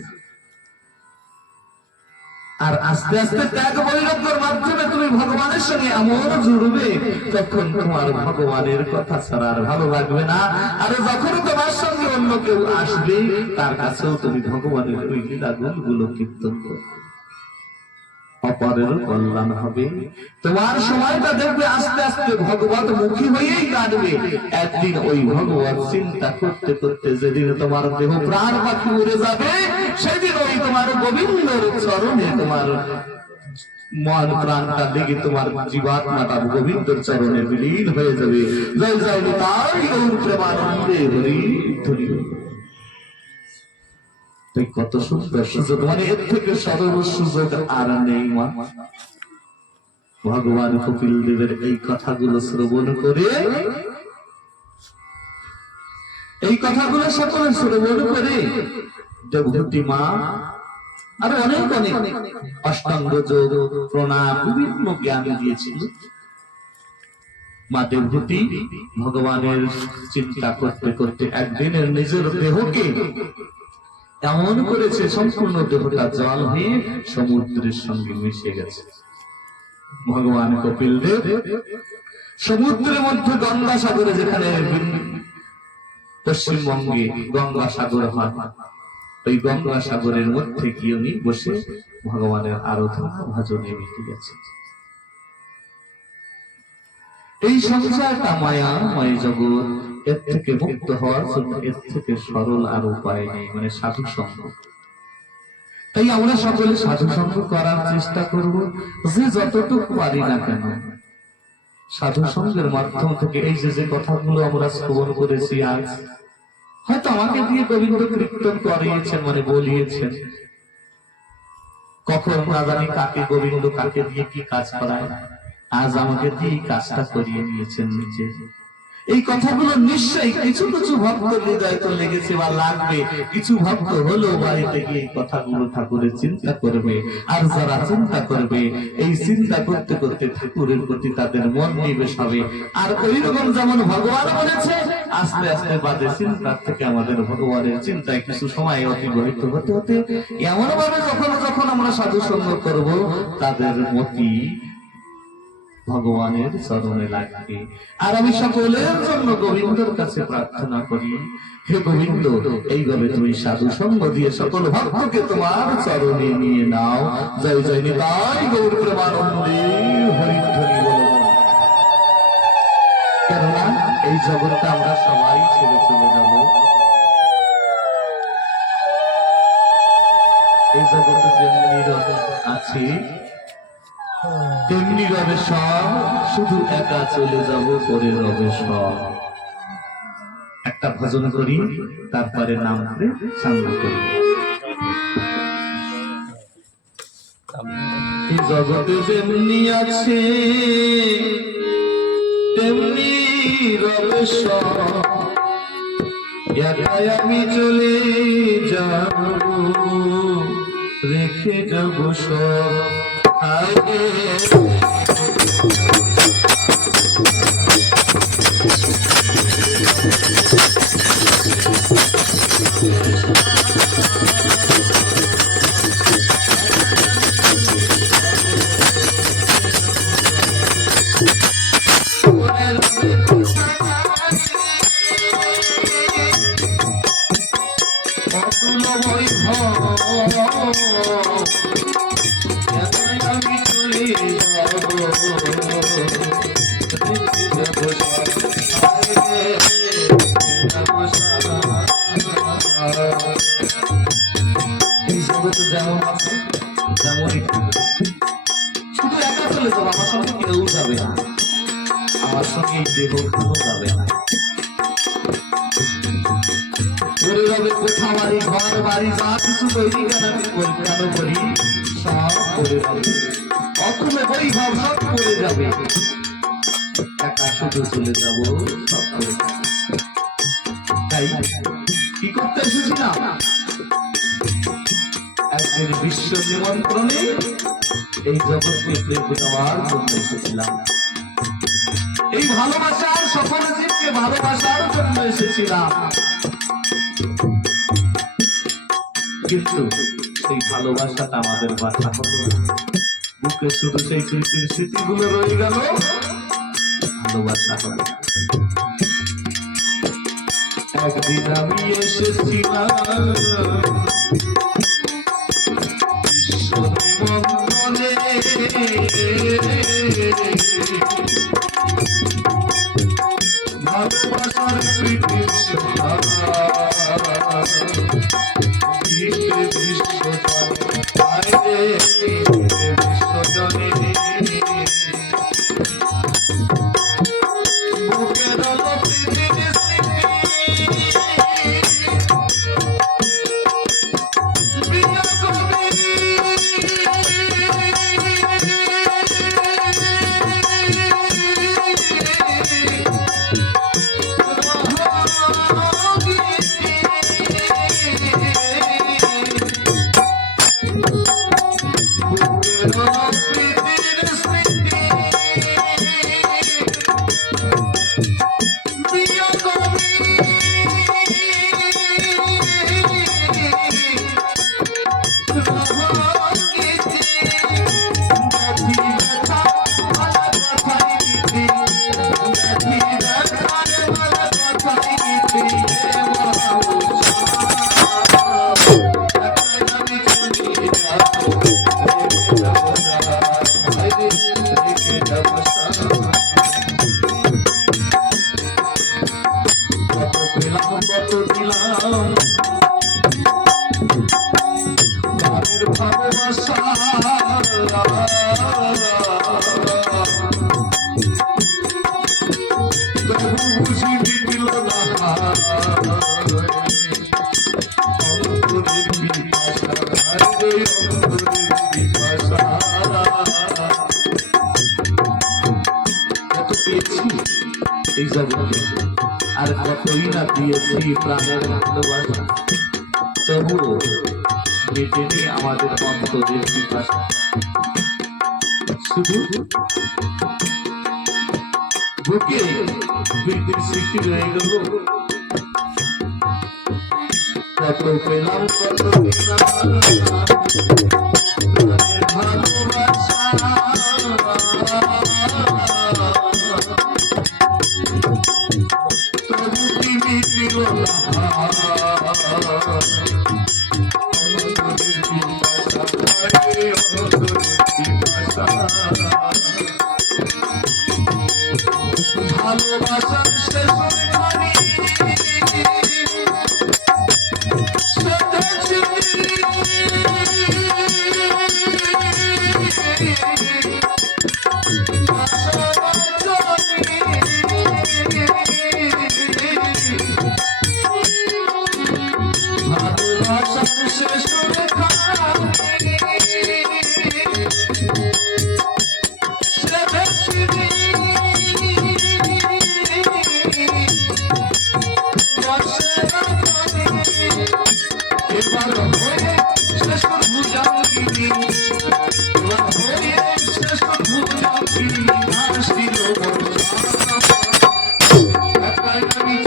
আর আস্তে আস্তে ত্যাগ বৈরাগ্যের মাধ্যমে তুমি ভগবানের সঙ্গে এমন জুড়বে তখন তোমার ভগবানের কথা ছাড়া আর ভালো লাগবে না। আর যখন তোমার সঙ্গে অন্য কেউ আসবে তার কাছেও তুমি ভগবানের ওই লীলা গুণগুলো কীর্তন করবে, অপরেরও কল্যাণ হবে। তোমার সময়টা দেখবে আস্তে আস্তে ভগবত মুখী হয়েই কাটবে। একদিন ওই ভগবত চিন্তা করতে করতে যেদিন তোমার দেহ প্রাণ পাখি উড়ে যাবে সেদিন ওই তোমার গোবিন্দর চরণে তোমার মন প্রাণটা লেগে তোমার জীবাত্মাটা গোবিন্দর চরণে বিলীন হয়ে যাবে। জয় জয় নিতাই গৌর প্রেমানন্দে হরি হরি। তাই কত সুন্দর সুযোগ, মানে এর থেকে সরল সুযোগ আর নেই মা। ভগবান কপিল দেবের এই কথাগুলো শ্রবণ করে, এই কথাগুলো সকলে শ্রবণ করে দেবহূতি মা আরো অনেক অনেক অষ্টাঙ্গ যোগ, প্রণাম, বিভিন্ন জ্ঞান দিয়েছিল। মা দেবহূতি ভগবানের চিন্তা করতে করতে একদিনের নিজের দেহকে এমন করেছে সম্পূর্ণ দেহটা জল হয়ে সমুদ্রের সঙ্গে মিশে গেছে। ভগবান কপিল দেব সমুদ্রের মধ্যে গঙ্গা সাগরে, যেখানে পশ্চিমবঙ্গে গঙ্গা সাগর হয়, ওই গঙ্গা সাগরের মধ্যে গিয়ে উনি বসে ভগবানের আরাধনা ভজনে মেতে গেছে। এই সংসারটা মায়াময় জগৎ, এর থেকে মুক্ত হওয়ার জন্য এর থেকে সরল আর উপায় নেই, মানে সাধু সঙ্গ। তাই আমরা সকলে সাধু সঙ্গ করার চেষ্টা করব, যে যতটুকু পারি না কেন। সাধু সঙ্গের মাধ্যম থেকে এই যে কথাগুলো আমরা শ্রবণ করেছি আজ, হয়তো আমাকে দিয়ে গোবিন্দ কীর্তন করিয়েছেন, মানে বলিয়েছেন, কখন না জানি কাকে গোবিন্দ কাকে দিয়ে কি কাজ করায়, আজ আমাকে দিয়ে কাজটা করিয়ে নিয়েছেন নিজে। এই কথাগুলো নিশ্চয়ই কিছু কিছু ভক্ত হৃদয় তো লেগেছে বা লাগবে, কিছু ভক্ত হলো বাড়িতে গিয়ে এই কথাগুলো ঠাকুরের চিন্তা করবে। আর যারা চিন্তা করবে, এই চিন্তা করতে করতে ঠাকুরের প্রতি তাদের মন নিবেশ হবে। আর ওই রকম যেমন ভগবান বলেছে, আস্তে আস্তে বাদে চিন্তার থেকে আমাদের ভগবানের চিন্তায় কিছু সময় অতিবাহিত হতে হতে এমন ভাবে যখন যখন আমরা সাধু সঙ্গ করব, তাদের মতি ভগবানের চরণে লাগবে। আর আমি সকলের জন্য গোবিন্দর কাছে প্রার্থনা করি, হে গোবিন্দ, এইভাবে তুমি সাধু সঙ্গ দিয়ে সকল ভক্তকে তোমার চরণে নিয়ে নাও। জয় জয় নিতাই গৌর প্রেমানন্দে, হরি হরি বল। কেননা এই জগৎটা আমরা সবাই ছেড়ে চলে যাব। এই জগতে যেমনি আছে তেমনি রবে সব, শুধু একা চলে যাব করে রবে সব। একটা ভজন করি, তারপরে নাম করে সাঙ্গ করি। এই জগতে যেমনি আছে তেমনি রবে সব, একাই আমি চলে যাব রেখে যাব সব। আগে শুধু একা চলে যাবো, আমার সঙ্গে কেউ যাবে না, আমার সঙ্গে এই দেহ যাবে না। করে যাবে কোথা বাড়ি, ঘর বাড়ি, যা কিছু তৈরি কেন করি, সব করে যাবে, অথবা বৈভব সব করে যাবে। একা শুধু চলে যাব, সব করে যাবে। তাই কি করতে এসেছিলাম? একদিন বিশ্ব নিমন্ত্রণে এই জগৎকে প্রেম দেওয়ার জন্য এসেছিলাম। এই ভালোবাসার, সকল জীবকে ভালোবাসার জন্য এসেছিলাম। কিন্তু সেই ভালোবাসাটা আমাদের বাসা হলো, বুকে শুধু সেই প্রীতির স্মৃতিগুলো রয়ে গেল, ভালোবাসা হলো। একদিন আমি এসেছিলাম ভালোবাসার প্রীতির বিশ্বজনে বুকের প্রীতির স্মৃতি বাড়ির ভালোবাসা তবু বুঝি মিটিল না অন্তরের পিপাসা রে অন্তরের পিপাসা কত পেয়েছি এই জগতে আর কতই না দিয়েছি প্রাণের ভালোবাসা তবুও মেটেনি আমাদের অন্তরের পিপাসা শুধু বুকে বৃদ্ধির স্মৃতি রয়ে গেল কত পেলাম কত ভালোবাসা তবু কি মিটিল না ভালোবাসার শেষ খানি ভালোবাসার শেষ এবার হয়ে শেষ ভুজাঙ্গিনী এবার হয়ে শেষ ভুজাঙ্গিনী আসিল একাই আমি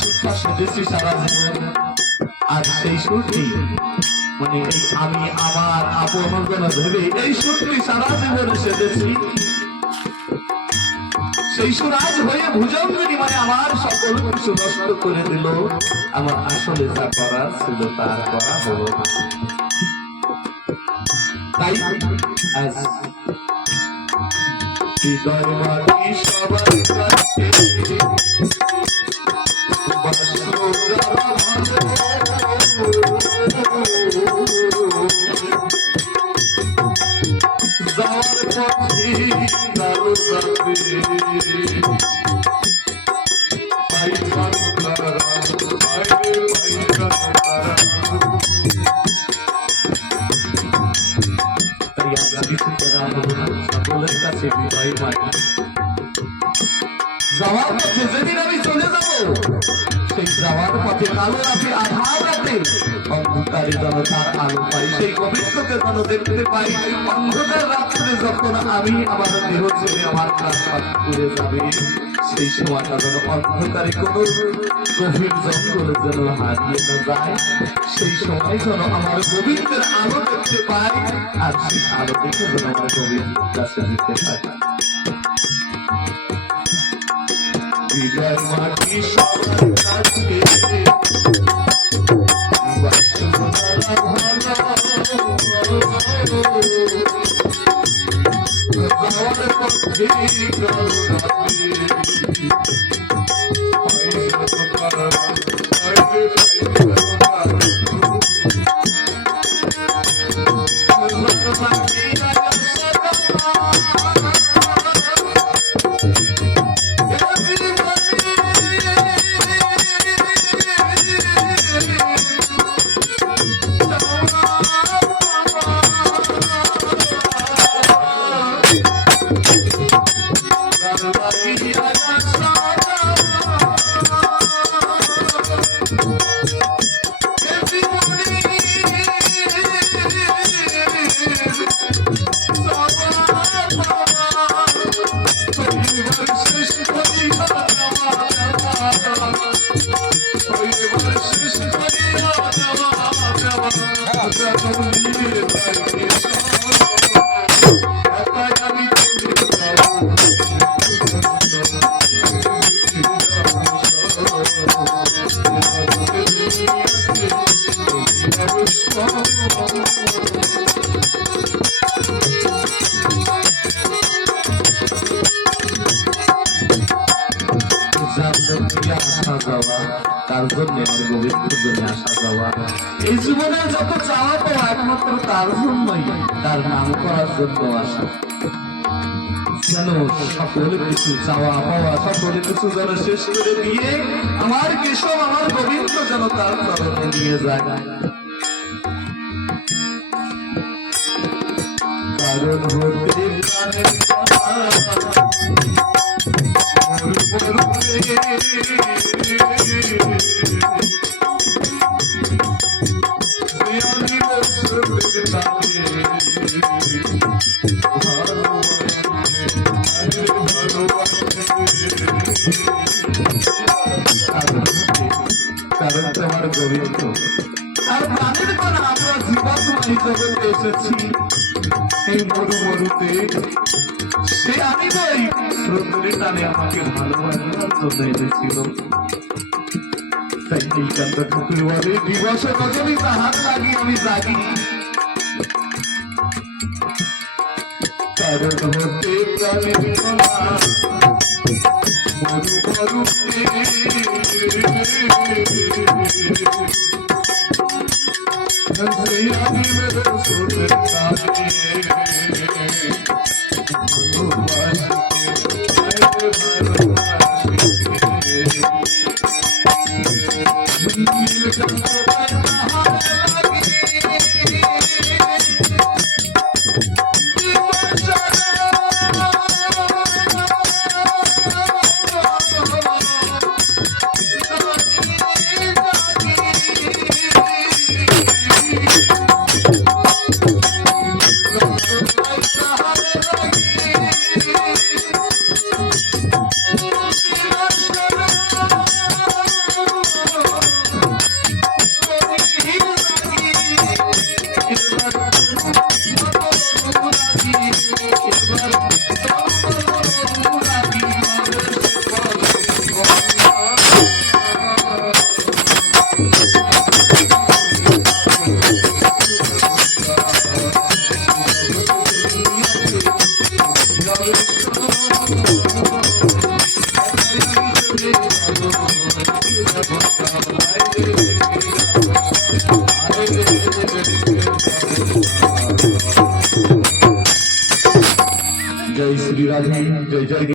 শিক্ষা শুনেছি সারা জীবন আর সেই সুরটি মানে এই আমি আমার আপন ভেবে এই সুরটি সারা জীবনে সেজেছি সেই সুর আজ হয়ে ভুজঙ্গিনী মানে আমার সকল কিছু নষ্ট করে দিল আমার আসলে যা করার ছিল তার করা হলো না তাই আজ হৃদয় মাটি সবার কাছে যাওয়ার পথে কালো রাতে পাই বাংলার বাইরে পাই তাই আমরা কিছু করা হলো না সকলের কাছে হৃদয় মাটি যাওয়ার পথে যেদিন আমি চলে যাবো সেই যাওয়ার পথে কালো রাতে আধার রাতে অন্ধকারে যেন তার আলো পাই সেই গোবিন্দকে যেন দেখতে পাই অন্ধকার রাত্রে যখন আমি আমার দেহ ছেড়ে আমার প্রাণ পুড়ে যাবে সেই সময়টা যেন অন্ধকারে কোনো গভীর জঙ্গলে যেন হারিয়ে না যায় সেই সময় যেন আমার গোবিন্দের আলো দেখতে পাই আর সেই আলো দেখে যেন আমার গোবিন্দের কাছে যেতে পাই হৃদয় মাটি সবার কাছে বাসনারা ভালো যাওয়ার পথে যাওয়া, তার জন্য আমার গোবিন্দের জন্য আসা যাওয়া। এই জীবনের যত চাওয়া পাওয়া একমাত্র তার জন্যই, তার নাম করার জন্য আসা। যেন সকল কিছু চাওয়া পাওয়া সকল কিছু যেন শেষ করে দিয়ে আমার কেশব আমার গোবিন্দ যেন তার চরণে নিয়ে যায়। কারণ হতে প্রাণের কথা কারণ তোমার গোবিন্দ তার প্রাণের কণা। আমরা জীবাত্মা জগতে এসেছি এই মরুমরুতে, সে আমি নই, রোদ্রের টানে আমাকে ভালোবাসার জন্য এনেছিল। তাই এই কান্তা ঠাকুর বলে দিবস রজনী তাহার লাগি আমি জাগি। কারণ হতে প্রাণের কণা মরুমরুতে